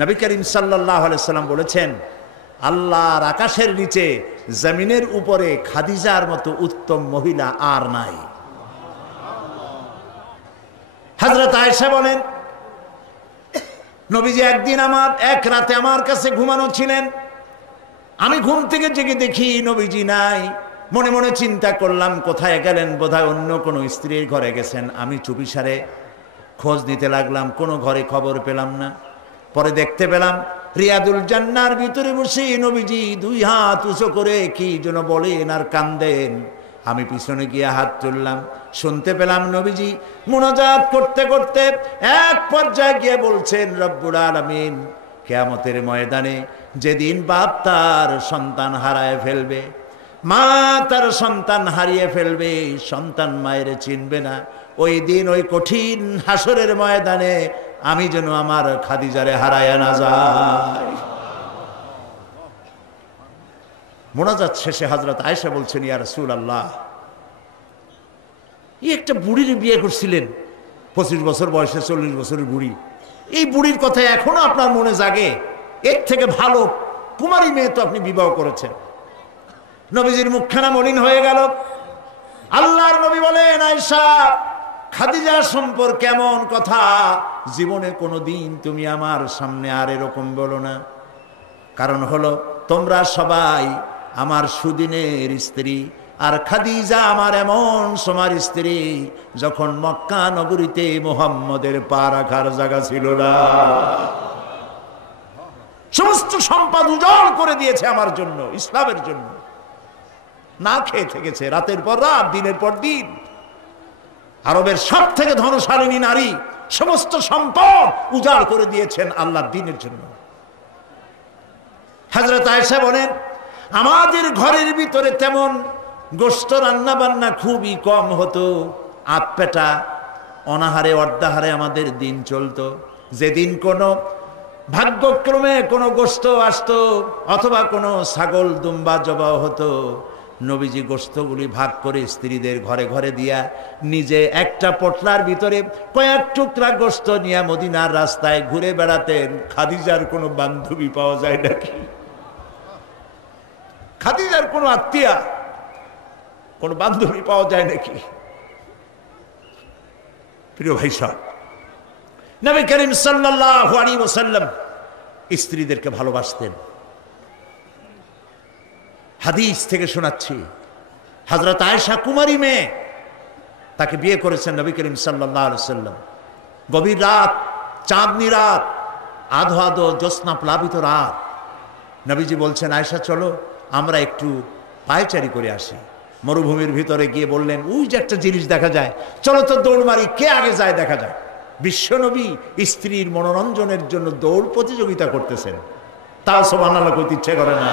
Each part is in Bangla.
নবী করিম সাল্লাল্লাহু আলাইহি সাল্লাম বলেছেন, আল্লাহর আকাশের নিচে জমিনের উপরে খাদিজার মতো উত্তম মহিলা আর নাই। হযরত আয়েশা বলেন, নবীজি একদিন এক রাতে আমার কাছে ঘুমানো ছিলেন। আমি ঘুম থেকে জেগে দেখি নবীজি নাই। মনে মনে চিন্তা করলাম কোথায় গেলেন, বোধহয় অন্য কোনো স্ত্রীর ঘরে গেছেন। আমি চুপিসারে খোঁজ নিতে লাগলাম, কোনো ঘরে খবর পেলাম না। পরে দেখতে পেলাম রিয়াদুল জান্নার ভিতরে বসে নবীজি দুই হাত উঁচু করে কি যেন বলেন আর কান্দেন। আমি পিছনে গিয়ে হাত তুললাম, শুনতে পেলাম নবীজি মুনাজাত করতে করতে এক পর্যায়ে গিয়ে বলছেন, রব্বুল আলামিন, কিয়ামতের ময়দানে যেদিন বাপ তার সন্তান হারায় ফেলবে, মা তার সন্তান হারিয়ে ফেলবে, সন্তান মায়ের চিনবে না, ওই দিন ওই কঠিন হাসরের ময়দানে আমি যেন আমার খাদিজারে হারায়া না যাই। মোনাজাত শেষে হযরত আয়েশা বলছেন, ইয়া রাসূলুল্লাহ, এই একটা বুড়ির বিয়ে করছিলেন, 25 বছর বয়সে, 40 বছরের বুড়ি। এই বুড়ির কথা এখনো আপনার মনে জাগে? এর থেকে ভালো কুমারী মেয়ে তো আপনি বিবাহ করেছেন। নবীজির মুখখানা মলিন হয়ে গেল। আল্লাহর নবী বলেন, আয়েশা, খাদিজা সম্পর্কে এমন কথা জীবনে কোনোদিন তুমি আমার সামনে আর এরকম বলো না। কারণ হলো, তোমরা সবাই আমার সুদিনের স্ত্রী, আর খাদিজা আমার এমন সময়ের স্ত্রী যখন মক্কা নগরীতে মুহাম্মদের পা রাখার জায়গা ছিল না। সমস্ত সম্পদ উজাড় করে দিয়েছে আমার জন্য, ইসলামের জন্য। না খেয়ে থেকেছে রাতের পর রাত, দিনের পর দিন। আরবের সব থেকে ধনশালিনী নারী, সমস্ত সম্পদ উজাড় করে দিয়েছেন আল্লাহর দ্বীনের জন্য। হযরত আয়েশা বলেন, আমাদের ঘরের ভিতরে তেমন গোশত রান্না বান্না খুবই কম হতো। আধপেটা অনাহারে অর্ধাহারে আমাদের দিন চলতো। যেদিন কোনো ভাগ্যক্রমে কোনো গোশত আসতো অথবা কোনো ছাগল দুম্বা জবাহ হতো, নবীজি গোশতগুলি ভাগ করে স্ত্রীদের ঘরে ঘরে দিয়া নিজে একটা পটলার ভিতরে কয়েক টুকরা গোশত নিয়ে মদিনার রাস্তায় ঘুরে বেড়াতেন। খাদিজার কোনো বান্ধবী পাওয়া যায় নাকি? খাদিজার কোনো আত্মীয়া, কোন বান্ধবী পাওয়া যায় নাকি? প্রিয় ভাই সাহেব, নবী করিম সাল্লাল্লাহু আলাইহি ওয়াসাল্লাম স্ত্রীদেরকে ভালোবাসতেন। হাদিস থেকে শোনাচ্ছি, হযরত আয়েশা কুমারী মেয়ে, তাকে বিয়ে করেছেন নবী করিম সাল্লাল্লাহু আলাইহি ওয়াসাল্লাম। গভীর রাত, চাঁদনি রাত, আধো আধো জ্যোৎস্না প্লাবিত রাত। নবীজি বলছেন, আয়েশা চলো আমরা একটু পায়চারি করে আসি। মরুভূমির ভিতরে গিয়ে বললেন, ওই যে একটা জিনিস দেখা যায়, চলো তো দৌড় মারি, কে আগে যায় দেখা যায়। বিশ্বনবী স্ত্রীর মনোরঞ্জনের জন্য দৌড় প্রতিযোগিতা করতেছেন, তাও সুবহানাল্লাহ কইতে ইচ্ছে করে না।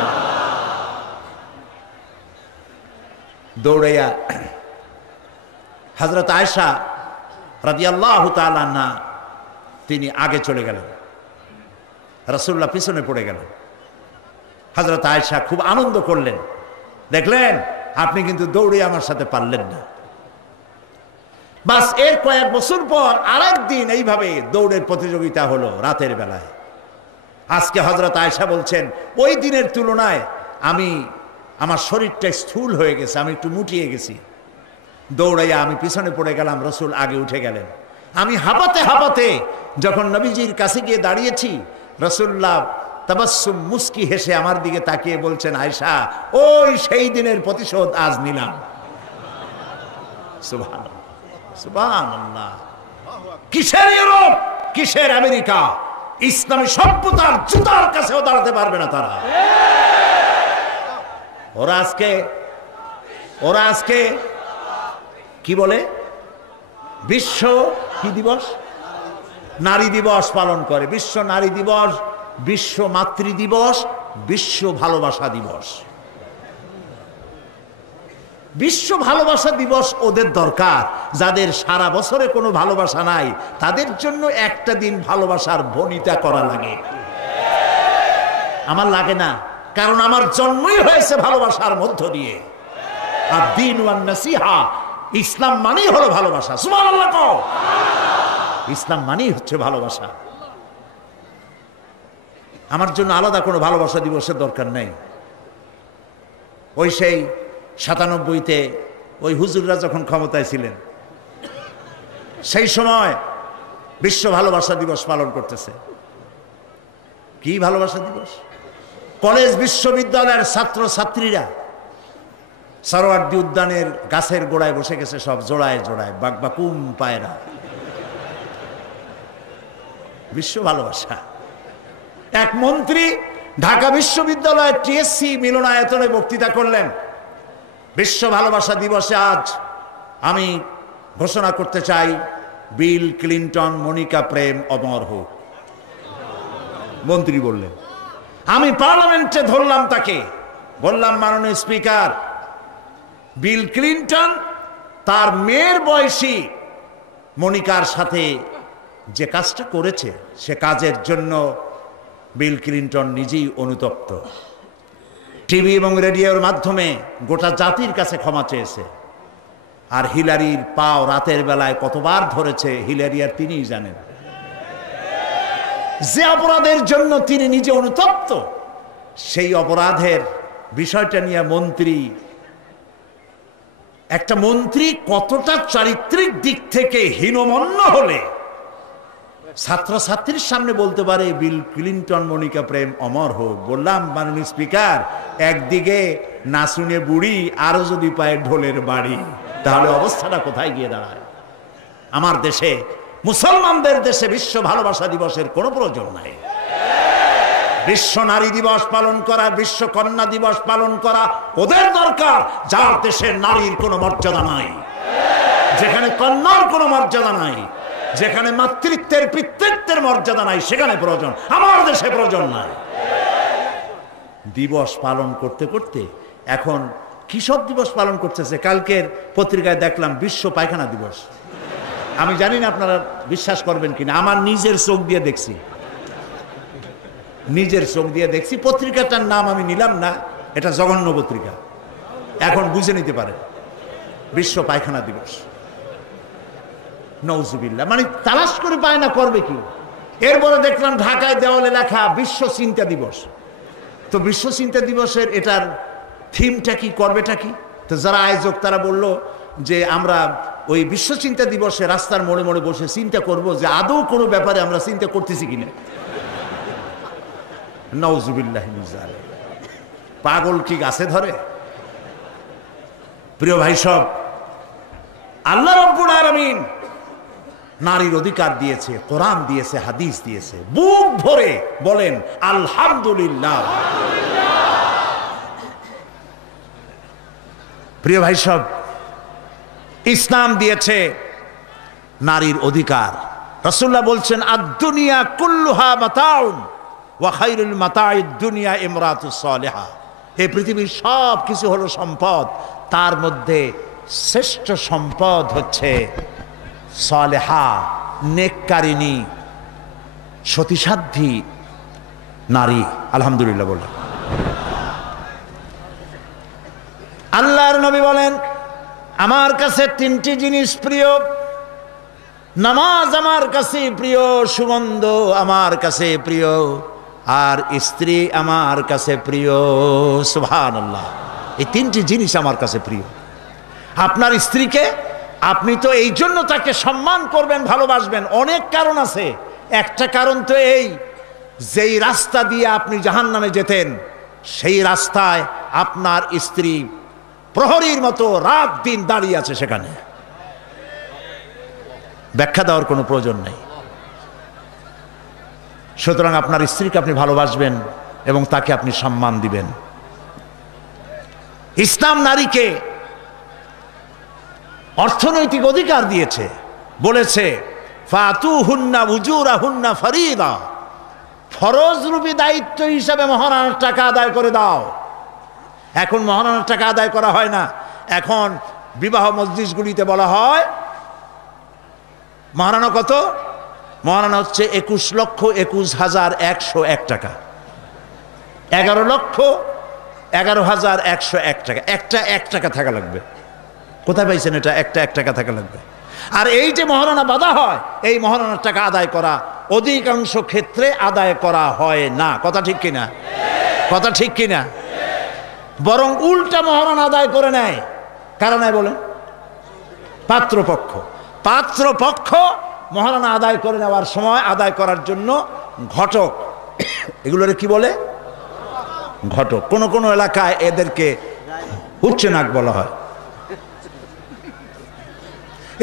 দৌড়াইয়া হযরত আয়েশা রাদিয়াল্লাহু তাআলা আনহা তিনি আগে চলে গেলেন, রাসূলুল্লাহ পিছনে পড়ে গেলেন। হযরত আয়েশা খুব আনন্দ করলেন, দেখলেন আপনি কিন্তু দৌড়ে আমার সাথে পারলেন না। বাস এর কয়েক বছর পর আরেকদিন এইভাবে দৌড়ের প্রতিযোগিতা হলো রাতের বেলায়। আজকে হযরত আয়েশা বলছেন, ওই দিনের তুলনায় আমার শরীরটা স্থূল হয়ে গেছে, আমি একটু মুটিয়ে গেছি। দৌড়াইয়া আমি পিছনে পড়ে গেলাম, রাসূল আগে উঠে গেলেন। আমি হাঁপাতে হাঁপাতে যখন নবীজির কাছে গিয়ে দাঁড়িয়েছি, রাসূলুল্লাহ তাবাসসুম মুস্কি হেসে আমার দিকে তাকিয়ে বলছেন, আয়েশা, ওই সেই দিনের প্রতিশোধ আজ নিলাম। সুবহানাল্লাহ, সুবহানাল্লাহ। কিসের ইউরোপ, কিসের আমেরিকা, ইসলামী সভ্যতার জুতার কাছেও দাঁড়াতে পারবে না তারা। ওরা আজকে কি বলে, বিশ্ব কি দিবস, নারী দিবস পালন করে। বিশ্ব নারী দিবস, বিশ্ব মাতৃ দিবস, বিশ্ব ভালোবাসা দিবস। বিশ্ব ভালোবাসা দিবস ওদের দরকার, যাদের সারা বছরে কোনো ভালোবাসা নাই, তাদের জন্য একটা দিন ভালোবাসার বনিতা করা লাগে। আমার লাগে না, কারণ আমার জন্মই হয়েছে ভালোবাসার মধ্য দিয়ে। আর দ্বীন ওয়ান নাসিহা, ইসলাম মানেই হলো ভালোবাসা। সুবহানাল্লাহ, ইসলাম মানেই হচ্ছে ভালোবাসা। আমার জন্য আলাদা কোনো ভালোবাসা দিবসের দরকার নেই। ওই সেই 97-তে ওই হুজুররা যখন ক্ষমতায় ছিলেন, সেই সময় বিশ্ব ভালোবাসা দিবস পালন করতেছে। কি ভালোবাসা দিবস? কলেজ বিশ্ববিদ্যালয়ের ছাত্র ছাত্রীরা সরোয়ার্দী উদ্যানের গাছের গোড়ায় বসে গেছে, সব জোড়ায় জোড়ায় বাকবাকুম পায়রা। বিশ্ব ভালোবাসা। এক মন্ত্রী ঢাকা বিশ্ববিদ্যালয়ের টিএসসি মিলনায়তনে বক্তৃতা করলেন, বিশ্ব ভালোবাসা দিবসে আজ আমি ঘোষণা করতে চাই, বিল ক্লিন্টন মনিকা প্রেম অমর হোক। মন্ত্রী বললেন। আমি পার্লামেন্টে ধরলাম তাকে, বললাম, মাননীয় স্পিকার, বিল ক্লিন্টন তার মেয়ের বয়সী মনিকার সাথে যে কাজটা করেছে, সে কাজের জন্য বিল ক্লিন্টন নিজেই অনুতপ্ত। টিভি এবং রেডিওর মাধ্যমে গোটা জাতির কাছে ক্ষমা চেয়েছে। আর হিলারির পাও রাতের বেলায় কতবার ধরেছে হিলারি আর তিনিই জানেন। যে অপরাধের জন্য তিনি নিজে অনুতপ্ত, সেই অপরাধের বিষয়টা নিয়ে একটা মন্ত্রী কতটা চারিত্রিক দিক থেকে হীনমন্য হলে ছাত্রছাত্রীর সামনে বলতে পারে বিল ক্লিন্টন মনিকা প্রেম অমর হোক। বললাম, মাননীয় স্পিকার, একদিকে নাচুনে বুড়ি, আরো যদি পায় ঢোলের বাড়ি, তাহলে অবস্থাটা কোথায় গিয়ে দাঁড়ায়? আমার দেশে, মুসলমানদের দেশে বিশ্ব ভালোবাসা দিবসের কোনো প্রয়োজন নাই। বিশ্ব নারী দিবস পালন করা, বিশ্ব কন্যা দিবস পালন করা ওদের দরকার, যার দেশে নারীর কোনো মর্যাদা নাই, যেখানে কন্যার কোনো মর্যাদা নাই, যেখানে মাতৃত্বের পিতৃত্বের মর্যাদা নাই, সেখানে প্রয়োজন। আমার দেশে প্রয়োজন নাই। দিবস পালন করতে করতে এখন কিসব দিবস পালন করতেছে। কালকের পত্রিকায় দেখলাম বিশ্ব পায়খানা দিবস। আমি জানি না আপনারা বিশ্বাস করবেন কিনা, আমার নিজের চোখ দিয়ে দেখছি, নিজের চোখ দিয়ে দেখছি। পত্রিকাটার নাম আমি নিলাম না, এটা জঘন্য পত্রিকা, এখন বুঝে নিতে পারে। বিশ্ব পায়খানা দিবস, নওজুবিল্লাহ, মানে তালাশ করে পায় না, করবে কি? এরপরে দেখলাম ঢাকায় দেওয়ালে লেখা বিশ্ব চিন্তা দিবস। তো বিশ্ব চিন্তা দিবসের এটার থিমটা কি, করবেটা কি? তো যারা আয়োজক তারা বলল যে আমরা ওই বিশ্ব চিন্তা দিবসে রাস্তার মোড়ে মোড়ে বসে চিন্তা করব যে আদৌ কোনো ব্যাপারে আমরা চিন্তা করতেছি কিনা। নওজুবিল্লাহ, পাগল কি গাছে ধরে? প্রিয় ভাই সব, আল্লাহ রাব্বুল আলামিন নারীর অধিকার দিয়েছে, কোরআন দিয়েছে, হাদিস দিয়েছে। বুক ভরে বলেন আলহামদুলিল্লাহ। প্রিয় ভাই সব, ইসলাম দিয়েছে নারীর অধিকার। রাসূলুল্লাহ বলছেন, আদ-দুনিয়া কুল্লুহা মাতাউন ওয়া খায়রুল মাতাইদ দুনিয়া ইমরাতুস সালিহা। এই পৃথিবীর সব কিছু হলো সম্পদ, তার মধ্যে শ্রেষ্ঠ সম্পদ হচ্ছে সালেহা, নেককারিনী, সতীসাধ্বী নারী। আলহামদুলিল্লাহ বলেন। আল্লাহর নবী বলেন, আমার কাছে তিনটি জিনিস প্রিয়, নামাজ আমার কাছে প্রিয়, সুগন্ধ আমার কাছে প্রিয়, আর স্ত্রী আমার কাছে প্রিয়। সুবহানাল্লাহ, এই তিনটি জিনিস আমার কাছে প্রিয়। আপনার স্ত্রীকে আপনি তো এই জন্য তাকে সম্মান করবেন, ভালোবাসবেন, অনেক কারণ আছে। একটা কারণ তো এই, যেই রাস্তা দিয়ে আপনি জাহান্নামে যেতেন, সেই রাস্তায় আপনার স্ত্রী প্রহরীর মতো রাত দিন দাঁড়িয়ে আছে, সেখানে ব্যাখ্যা দেওয়ার কোনো প্রয়োজন নেই। সুতরাং আপনার স্ত্রীকে আপনি ভালোবাসবেন এবং তাকে আপনি সম্মান দিবেন। ইসলাম নারীকে অর্থনৈতিক অধিকার দিয়েছে, বলেছে ফাতুহুন্না উজুরাহুন্না ফরিদা, ফরজরূপী দায়িত্ব হিসাবে মহারণার টাকা আদায় করে দাও। এখন মহারণার টাকা আদায় করা হয় না, এখন বিবাহ মজলিসগুলিতে বলা হয় মহারণা কত? মহারণা হচ্ছে 21,21,101 টাকা, 11,11,101 টাকা। একটা 1 টাকা থাকা লাগবে। কোথায় পাইছেন এটা? একটা 1 টাকা থাকা লাগবে। আর এই যে মহারণা বাঁধা হয়, এই মহারণার টাকা আদায় করা অধিকাংশ ক্ষেত্রে আদায় করা হয় না। কথা ঠিক কিনা? কথা ঠিক কিনা? বরং উল্টা মহারণা আদায় করে নেয়। কারণ বলেন পাত্রপক্ষ। পাত্রপক্ষ মহারণা আদায় করে নেওয়ার সময় আদায় করার জন্য ঘটক, এগুলোরে কি বলে? ঘটক। কোন কোন এলাকায় এদেরকে উচ্চনাক বলা হয়।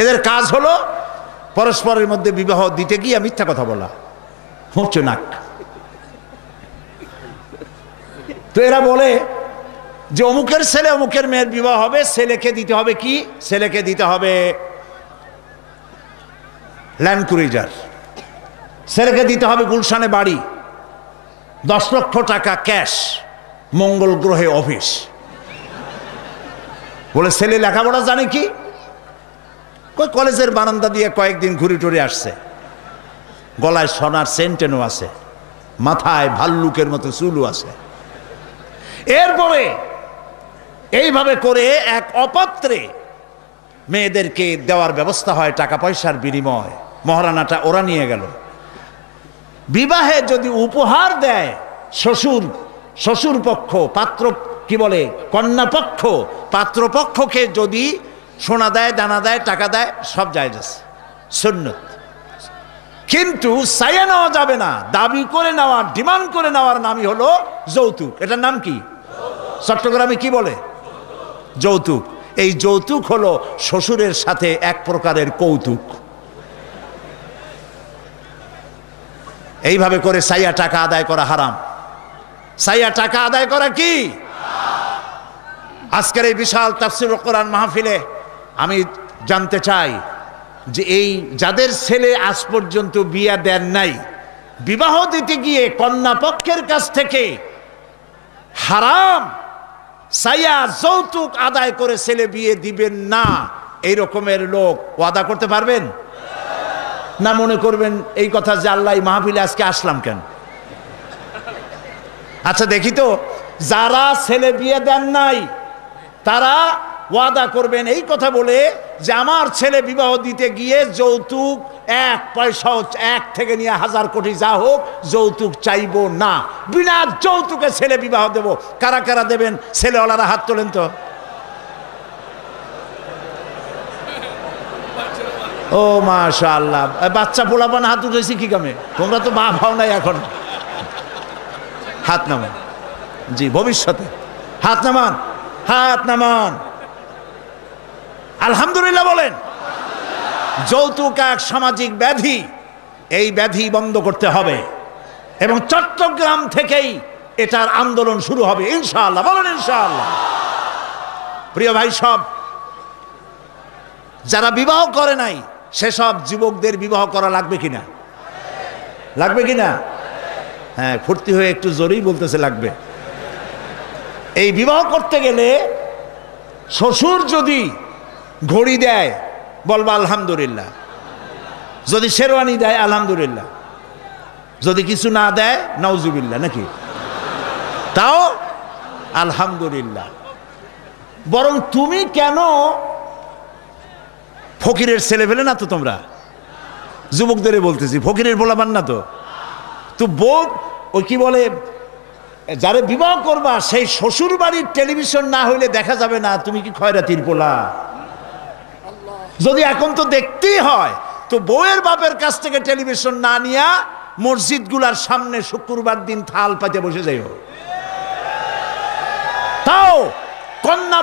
এদের কাজ হলো পরস্পরের মধ্যে বিবাহ দিতে গিয়ে মিথ্যা কথা বলা, উচ্চনাক। তো এরা বলে যে অমুকের ছেলে অমুকের মেয়ের বিবাহ হবে, ছেলেকে দিতে হবে কি? ছেলেকে দিতে হবে ল্যান্ড ক্রুইজার, ছেলেকে দিতে হবে গুলশানে বাড়ি, 10 লক্ষ টাকা ক্যাশ, মঙ্গল গ্রহে অফিস। বলে ছেলে লেখাপড়া জানে কি? কলেজের বারান্দা দিয়ে কয়েকদিন ঘুরে টুরে আসছে, গলায় সোনার সেন্টেনও আছে, মাথায় ভাল্লুকের মতো চুলও আছে। এরপরে এইভাবে করে এক অপাত্রে মেয়েদেরকে দেওয়ার ব্যবস্থা হয় টাকা পয়সার বিনিময়। মহারানাটা ওরা নিয়ে গেল। বিবাহে যদি উপহার দেয় শ্বশুর, শ্বশুর পক্ষ, পাত্র কি বলে কন্যা পক্ষ, পাত্রপক্ষকে যদি সোনা দেয়, দানা দেয়, টাকা দেয়, সব জায়েজ আছে, সুন্নত। কিন্তু চাইয়া নেওয়া যাবে না, দাবি করে নেওয়া, ডিমান্ড করে নেওয়ার নামই হলো যৌতুক। এটার নাম কি? চট্টগ্রামে কি বলে? যৌতুক। এই যৌতুক হলো শ্বশুরের সাথে এক প্রকারের কৌতুক। এইভাবে করে চাইয়া টাকা আদায় করা হারাম। চাইয়া টাকা আদায় করা কি? আজকের এই বিশাল তাফসীরুল কোরআন মাহফিলে আমি জানতে চাই যে এই যাদের ছেলে আজ পর্যন্ত বিয়ে দেন নাই, বিবাহ দিতে গিয়ে কন্যা পক্ষের কাছ থেকে হারাম চাইয়া যৌতুক আদায় করে ছেলে বিয়ে দিবেন না, এই রকমের লোক ওয়াদা করতে পারবেন না? মনে করবেন এই কথা যে আল্লাহ মাহফিলে আজকে আসলাম কেন? আচ্ছা দেখি তো, যারা ছেলে বিয়ে দেন নাই তারা ওয়াদা করবেন এই কথা বলে যে আমার ছেলে বিবাহ দিতে গিয়ে যৌতুক এক পয়সাও, 1 থেকে নিয়ে 1000 কোটি যা হোক, যৌতুক চাইবো না, বিনা যৌতুকে ছেলে বিবাহ দেব। কারা কারা দেবেন? ছেলেওয়ালারা হাত তোলেন তো। ও মাশাআল্লাহ, বাচ্চা পোলাপান হাত উঠেছি কি কামে? তোমরা তো মা ভাও নাই এখন। হাত নামান। জি, ভবিষ্যতে হাত নামান, হাত নামান। আলহামদুলিল্লাহ বলেন। যৌতুক এক সামাজিক ব্যাধি, এই ব্যাধি বন্ধ করতে হবে এবং চট্টগ্রাম থেকেই এটার আন্দোলন শুরু হবে ইনশাআল্লাহ। বলেন ইনশাআল্লাহ। প্রিয় ভাই, সব যারা বিবাহ করে নাই সেসব যুবকদের বিবাহ করা লাগবে কিনা? লাগবে কিনা? হ্যাঁ, ফুর্তি হয়ে একটু জোরেই বলতেছে লাগবে। এই বিবাহ করতে গেলে শ্বশুর যদি ঘড়ি দেয় বলবা আলহামদুলিল্লাহ, যদি শেরওয়ানি দেয় আলহামদুলিল্লাহ, যদি কিছু না দেয় নাউজুবিল্লাহ, নাকি? তাও আলহামদুলিল্লাহ। বরং তুমি কেন ফকিরের ছেলে ফেলে না তো? তোমরা যুবকদের বলতেছি, ফকিরের বলাবার না তো। তো বউ ওই কি বলে, যারা বিবাহ করবা সেই শ্বশুর বাড়ির টেলিভিশন না হইলে দেখা যাবে না তুমি কি খয়রাতির পোলা। যদি এখন তো দেখতেই হয়, তো বউয়ের বাপের কাছ থেকে টেলিভিশন না নিয়া মসজিদ গুলার সামনে শুক্রবার দিন থাল পাতে বসে যাইও। তাও কন্যা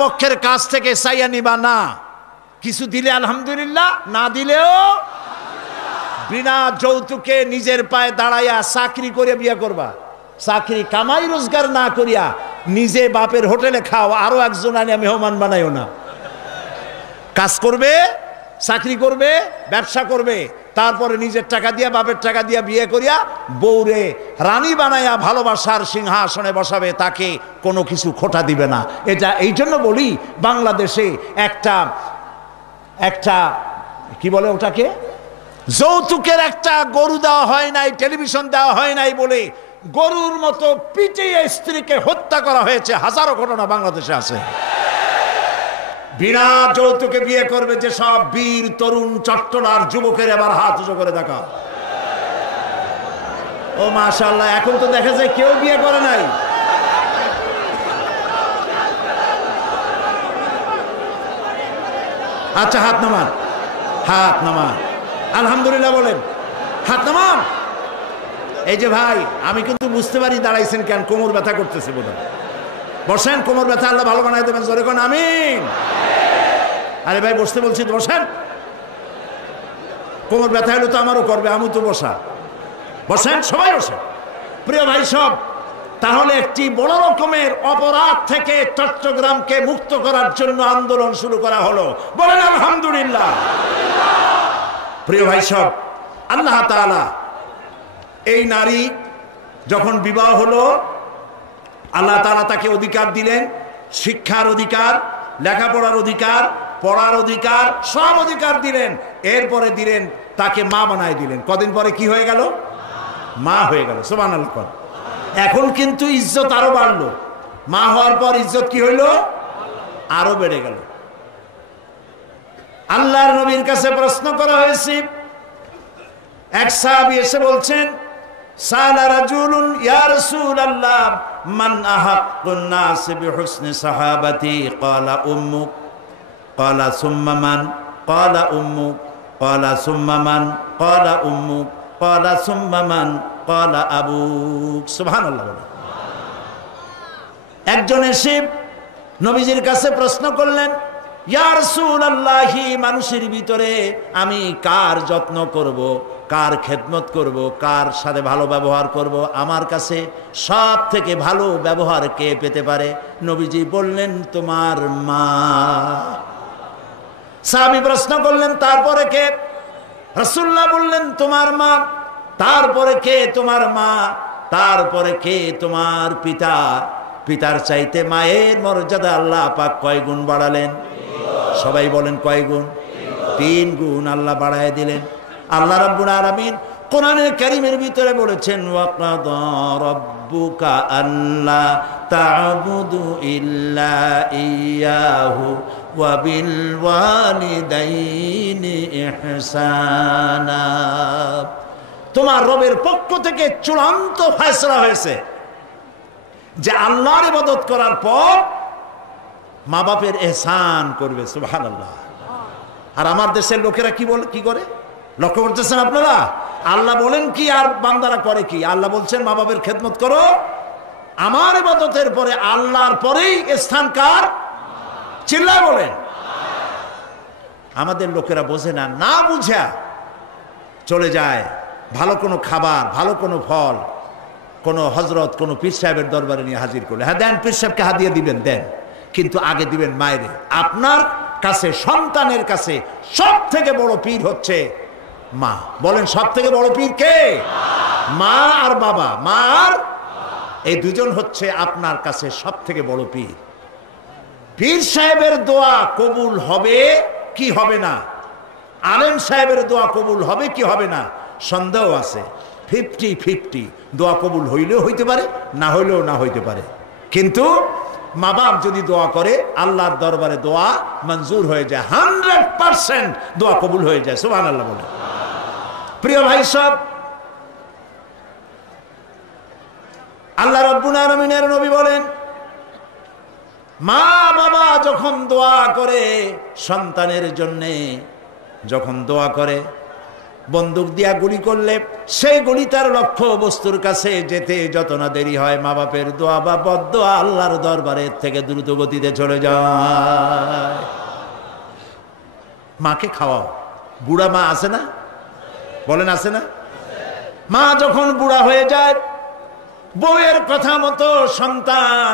পক্ষের কাছ থেকে চাইয়া নিবা না। কিছু দিলে আলহামদুলিল্লাহ, না দিলেও বিনা যৌতুকে নিজের পায়ে দাঁড়াইয়া চাকরি করে বিয়ে করবা। চাকরি কামাই রোজগার না করিয়া নিজে বাপের হোটেলে খাও, আরো একজন আনিয়া মেহমান বানাইও না। কাজ করবে, চাকরি করবে, ব্যবসা করবে, তারপরে নিজের টাকা দিয়া, বাপের টাকা দিয়া বিয়ে করিয়া বউরে রানী বানাইয়া ভালোবাসার সিংহাসনে বসাবে, তাকে কোনো কিছু খোটা দিবে না। এটা এই জন্য বলি, বাংলাদেশে একটা কি বলে ওটাকে, যৌতুকের একটা গরু দেওয়া হয় নাই, টেলিভিশন দেওয়া হয় নাই বলে গরুর মতো পিটিয়ে স্ত্রীকে হত্যা করা হয়েছে। হাজারো ঘটনা বাংলাদেশে আছে। বিনা যৌতুকে বিয়ে করবে যে সব বীর তরুণ চট্টলার যুবকের এবার হাত উঁচু করে দেখা। ও মাশাআল্লাহ, এখন তো দেখা যায় কেউ বিয়ে করে নাই। আচ্ছা, হাত নামান, হাত নামান, আলহামদুলিল্লাহ বলেন, হাত নামান। এই যে ভাই, আমি কিন্তু বুঝতে পারি দাঁড়াইছেন কেন, কোমর ব্যথা করতেছে বোধহয়। বসেন, কোমর ব্যথা আল্লাহ ভালো বানাই দেবেন, জোরে কোন আমিন। আরে ভাই বসতে বলছি, বসেন। কোমর ব্যথা হলে তো আমারও করবে, আমি তো বসা। বসেন, সবাই বসেন। প্রিয় ভাই সব, তাহলে একটি বড় রকমের অপরাধ থেকে চট্টগ্রামকে মুক্ত করার জন্য আন্দোলন শুরু করা হলো, বলেন আলহামদুলিল্লাহ। প্রিয় ভাই সব, আল্লাহ তাআলা এই নারী যখন বিবাহ হলো, আল্লাহ তাআলা তাকে অধিকার দিলেন, শিক্ষার অধিকার, লেখাপড়ার অধিকার, পড়ার অধিকার, সব অধিকার দিলেন। এরপরে দিলেন তাকে মা বানায় দিলেন। কদিন পরে কি হয়ে গেল? মা হয়ে গেল। সুবহানাল্লাহ। এখন কিন্তু ইজ্জত আরো বাড়লো। মা হওয়ার পর ইজ্জত কি হইল? আরো বেড়ে গেল। আল্লাহর নবীর কাছে প্রশ্ন করা হয়েছে। এক সাহাবী এসে বলছেন, সালা রাজুলুন ইয়া রাসূলুল্লাহ মান আহাক্কুন নাস বিহুসনি সাহাবাতি ক্বালা উম্মুক ক্বালা সুম্মা মান ক্বালা উম্মুক ক্বালা সুম্মা মান ক্বালা উম্মুক ক্বালা সুম্মা মান ক্বালা আবুক। সুবহানাল্লাহ। একজন এসে নবীজির কাছে প্রশ্ন করলেন, ইয়া রাসূলুল্লাহ, মানুষের ভিতরে আমি কার যত্ন করব, কার খেদমত করব, কার সাথে ভালো ব্যবহার করব, আমার কাছে সব থেকে ভালো ব্যবহার কে পেতে পারে? নবীজি বললেন, তোমার মা। সাহাবী প্রশ্ন করলেন, তারপরে কে? রাসূলুল্লাহ বললেন, তোমার মা। তারপরে কে? তোমার মা। তারপরে কে? তোমার পিতা। পিতার চাইতে মায়ের মর্যাদা আল্লাহ পাক কয় গুণ বাড়ালেন? সবাই বলেন কয় গুণ? 3 গুণ আল্লাহ বাড়ায় দিলেন। আল্লাহ রাব্বুল আলামিন কোরআনের কারীমের ভিতরে বলেছেন, ওয়াকাদা রাব্বুকা আল্লা তা'বুদু ইল্লা ইয়াহু ওয়া বিল ওয়ালিদাইনি ইহসানা। তোমার রবের পক্ষ থেকে চূড়ান্ত ফয়সালা হয়েছে যে আল্লাহর ইবাদত করার পর মা বাপের ইহসান করবে। সুবহানাল্লাহ। আর আমার দেশের লোকেরা কি বলে, কি করে? লক্ষ্য করতেছেন আপনারা? আল্লাহ বলেন কি আর বান্দারা করে কি? আল্লাহ বলছেন মা বাপের খেদমত করো। আমার ইবাদতের পরে আল্লাহর পরেই স্থান কার? চিল্লায় বলেন। আমাদের লোকেরা বোঝে না, না বুঝা চলে যায় ভালো কোনো খাবার, ভালো কোনো ফল কোনো হজরত, কোনো পীর সাহেবের দরবারে নিয়ে হাজির করলে, হ্যাঁ দেন, পীর সাহেবকে হাদিয়া দিবেন, দেন, কিন্তু আগে দিবেন মায়েরে। আপনার কাছে, সন্তানের কাছে সব থেকে বড় পীর হচ্ছে মা। বলেন সব থেকে বড় পীর কে? মা আর বাবা। মা আর এই দুজন হচ্ছে আপনার কাছে সব থেকে বড় পীর। পীর সাহেবের দোয়া কবুল হবে কি হবে না, আলেম সাহেবের দোয়া কবুল হবে কি হবে না, সন্দেহ আছে। 50-50, দোয়া কবুল হইলেও হইতে পারে, না হইলেও না হইতে পারে। কিন্তু মা বাপ যদি দোয়া করে, আল্লাহর দরবারে দোয়া মঞ্জুর হয়ে যায়, 100% দোয়া কবুল হয়ে যায়। সুবহানাল্লাহ বলে। প্রিয় ভাই সব, আল্লাহ রাব্বুল আলামিনের নবী বলেন, মা বাবা যখন দোয়া করে সন্তানের জন্যে, যখন দোয়া করে, বন্দুক দিয়া গুলি করলে সেই গুলি তার লক্ষ্য বস্তুর কাছে যেতে যত না দেরি হয়, মা বাপের দোয়া বা বদদোয়া আল্লাহর দরবারের থেকে দ্রুত গতিতে চলে যায়। মাকে খাওয়াও। বুড়া মা আছে না? বলেন আছে না? মা যখন বুড়া হয়ে যায়, বউয়ের কথা মতো সন্তান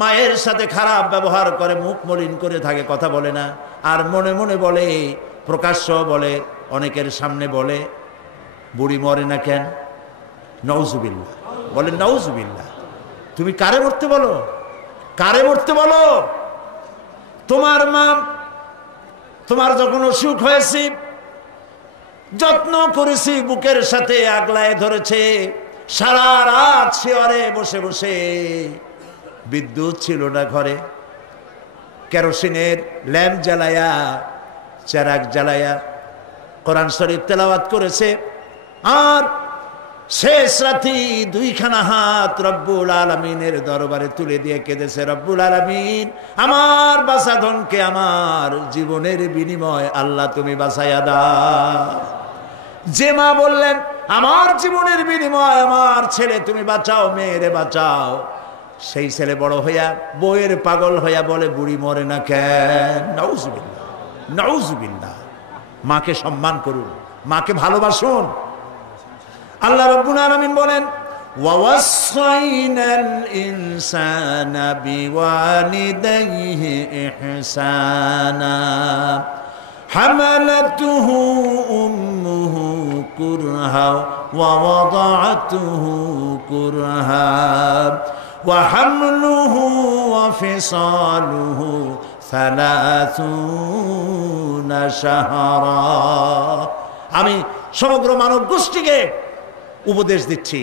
মায়ের সাথে খারাপ ব্যবহার করে, মুখ মলিন করে থাকে, কথা বলে না, আর মনে মনে বলে, প্রকাশ্য বলে, অনেকের সামনে বলে, বুড়ি মরে না কেন? নাউজুবিল্লাহ। বলেন নাউজুবিল্লাহ। তুমি কারে মরতে বলো? কারে মরতে বলো? তোমার মা, তোমার যখন অসুখ হয়েছে, যত্ন করেছি, বুকের সাথে আগলায় ধরেছে, সারা রাত শিয়রে বসে বসে, বিদ্যুৎ ছিল না ঘরে, কেরোসিনের ল্যাম্প জ্বালায়া, চেরাগ জ্বালায়া কোরআন শরীফ তেলাওয়াত করেছে। আর শেষ রাতি দুইখানা হাত রব্বুল আলামিনের দরবারে তুলে দিয়ে কেঁদেছে, রব্বুল আলামিন আমার বাঁচাধনকে আমার জীবনের বিনিময় আল্লাহ তুমি বাঁচাইয়া দাও। যে মা বললেন আমার জীবনের বিনিময় আমার ছেলে তুমি বাঁচাও, মেয়েরে বাঁচাও, সেই ছেলে বড় হইয়া বইয়ের পাগল হইয়া বলে বুড়ি মরে না কেন? নাউজুবিল্লাহ, নাউজুবিল্লাহ। মাকে সম্মান করুন, মাকে ভালোবাসুন। আল্লাহ রাব্বুল আলামিন বলেন ওয়াওয়াসাইনাল ইনসানা বিওয়ালিদাইহি ইহসানা হামালাতুহু উম্মুহু কুরহা ওয়া ওয়াদাআতুহু কুরহা ওয়া হামলুহু ওয়া ফিসালুহু 30 শাহরা। আমি সমগ্র মানব গোষ্ঠীকে উপদেশ দিচ্ছি,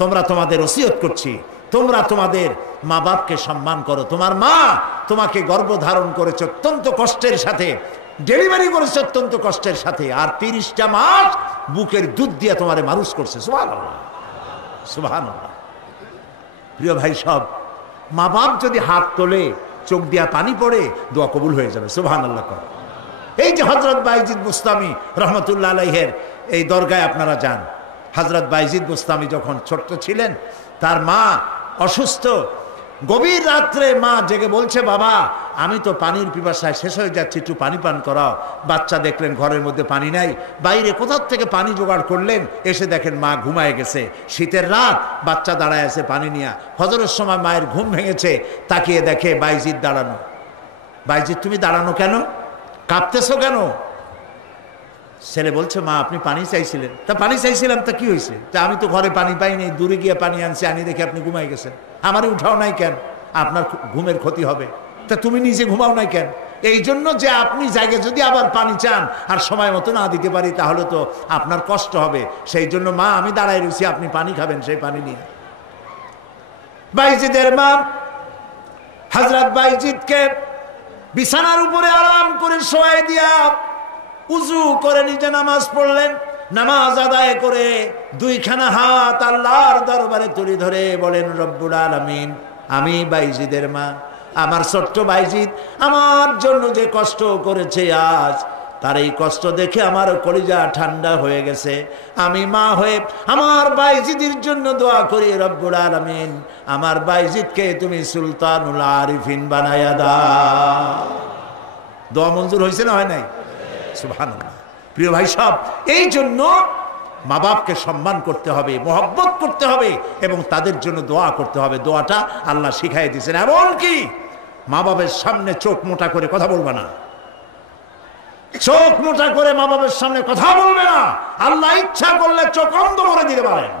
তোমরা তোমাদের ওসিয়ত করছি, তোমরা তোমাদের মা বাপকে সম্মান করো। তোমার মা তোমাকে গর্ভধারণ করেছে অত্যন্ত কষ্টের সাথে, ডেলিভারি করেছে অত্যন্ত কষ্টের সাথে, আর 30টা মাস বুকের দুধ দিয়ে তোমারে মানুষ করছে। সুবহানাল্লাহ, সুবহানাল্লাহ। প্রিয় ভাই সব, মা বাপ যদি হাত তোলে, চোখ দিয়া পানি পড়ে, দোয়া কবুল হয়ে যাবে। সুবহানাল্লাহ। এই যে হযরত বাইজিদ বুস্তামি রহমতুল্লাহ আলাইহের এই দরগায় আপনারা যান, হযরত বাইজিদ বুস্তামি যখন ছোট্ট ছিলেন, তার মা অসুস্থ, গভীর রাত্রে মা জেগে বলছে, বাবা আমি তো পানির পিপাসায় শেষ হয়ে যাচ্ছি, একটু পানি পান করাও। বাচ্চা দেখলেন ঘরের মধ্যে পানি নাই, বাইরে কোথাও থেকে পানি জোগাড় করলেন, এসে দেখেন মা ঘুমায় গেছে। শীতের রাত, বাচ্চা দাঁড়ায় আছে পানি নিয়ে। ফজরের সময় মায়ের ঘুম ভেঙেছে, তাকিয়ে দেখে বাইজিদ দাঁড়ানো। বাইজিদ তুমি দাঁড়ানো কেন? কাঁপতেছো কেন? ছেলে বলছে, মা আপনি পানি চাইছিলেন। তা পানি চাইছিলাম, তা কি হয়েছে? তা আমি তো ঘরে পানি পাইনি, দূরে গিয়ে পানি আনছি, আনি দেখে আপনি ঘুমাই গেছেন। আমারই উঠাও নাই কেন? আপনার ঘুমের ক্ষতি হবে। তা তুমি নিজে ঘুমাও নাই কেন? এই জন্য যে আপনি জায়গায় যদি আবার পানি চান আর সময় মতো না দিতে পারি, তাহলে তো আপনার কষ্ট হবে। সেই জন্য মা আমি দাঁড়ায় রয়েছি, আপনি পানি খাবেন, সেই পানি নিয়ে। বাইজিদের মা হযরত বাইজিদকে বিছানার উপরে আরাম করে শোয়াই দিয়া উজু করে নিজে নামাজ পড়লেন। নামাজ আদায় করে দুইখানা হাত আল্লাহর দরবারে তুলে ধরে বলেন, রব্বুল আলামিন আমি বাইজিদের মা, আমার ছোট্ট বাইজিদ আমার জন্য যে কষ্ট করেছে আজ, তার এই কষ্ট দেখে আমার কলিজা ঠান্ডা হয়ে গেছে। আমি মা হয়ে আমার বাইজিদের জন্য দোয়া করি, রব্বুল আলামিন আমার বাইজিদকে তুমি সুলতানুল আরিফিন বানায়া দাও। দোয়া মঞ্জুর হয়েছে না হয় নাই? সুবহানাল্লাহ। প্রিয় ভাই সব, এই জন্য মা বাপকে সম্মান করতে হবে, মহব্বত করতে হবে এবং তাদের জন্য দোয়া করতে হবে। দোয়াটা আল্লাহ শিখাই দিয়েছেন। এমনকি মা বাবার সামনে চোখ মোটা করে কথা বলবে না, চোখ মোটা করে মা বাবার সামনে কথা বলবে না। আল্লাহ ইচ্ছা করলে চোখ অন্ধ করে দিতে পারেন।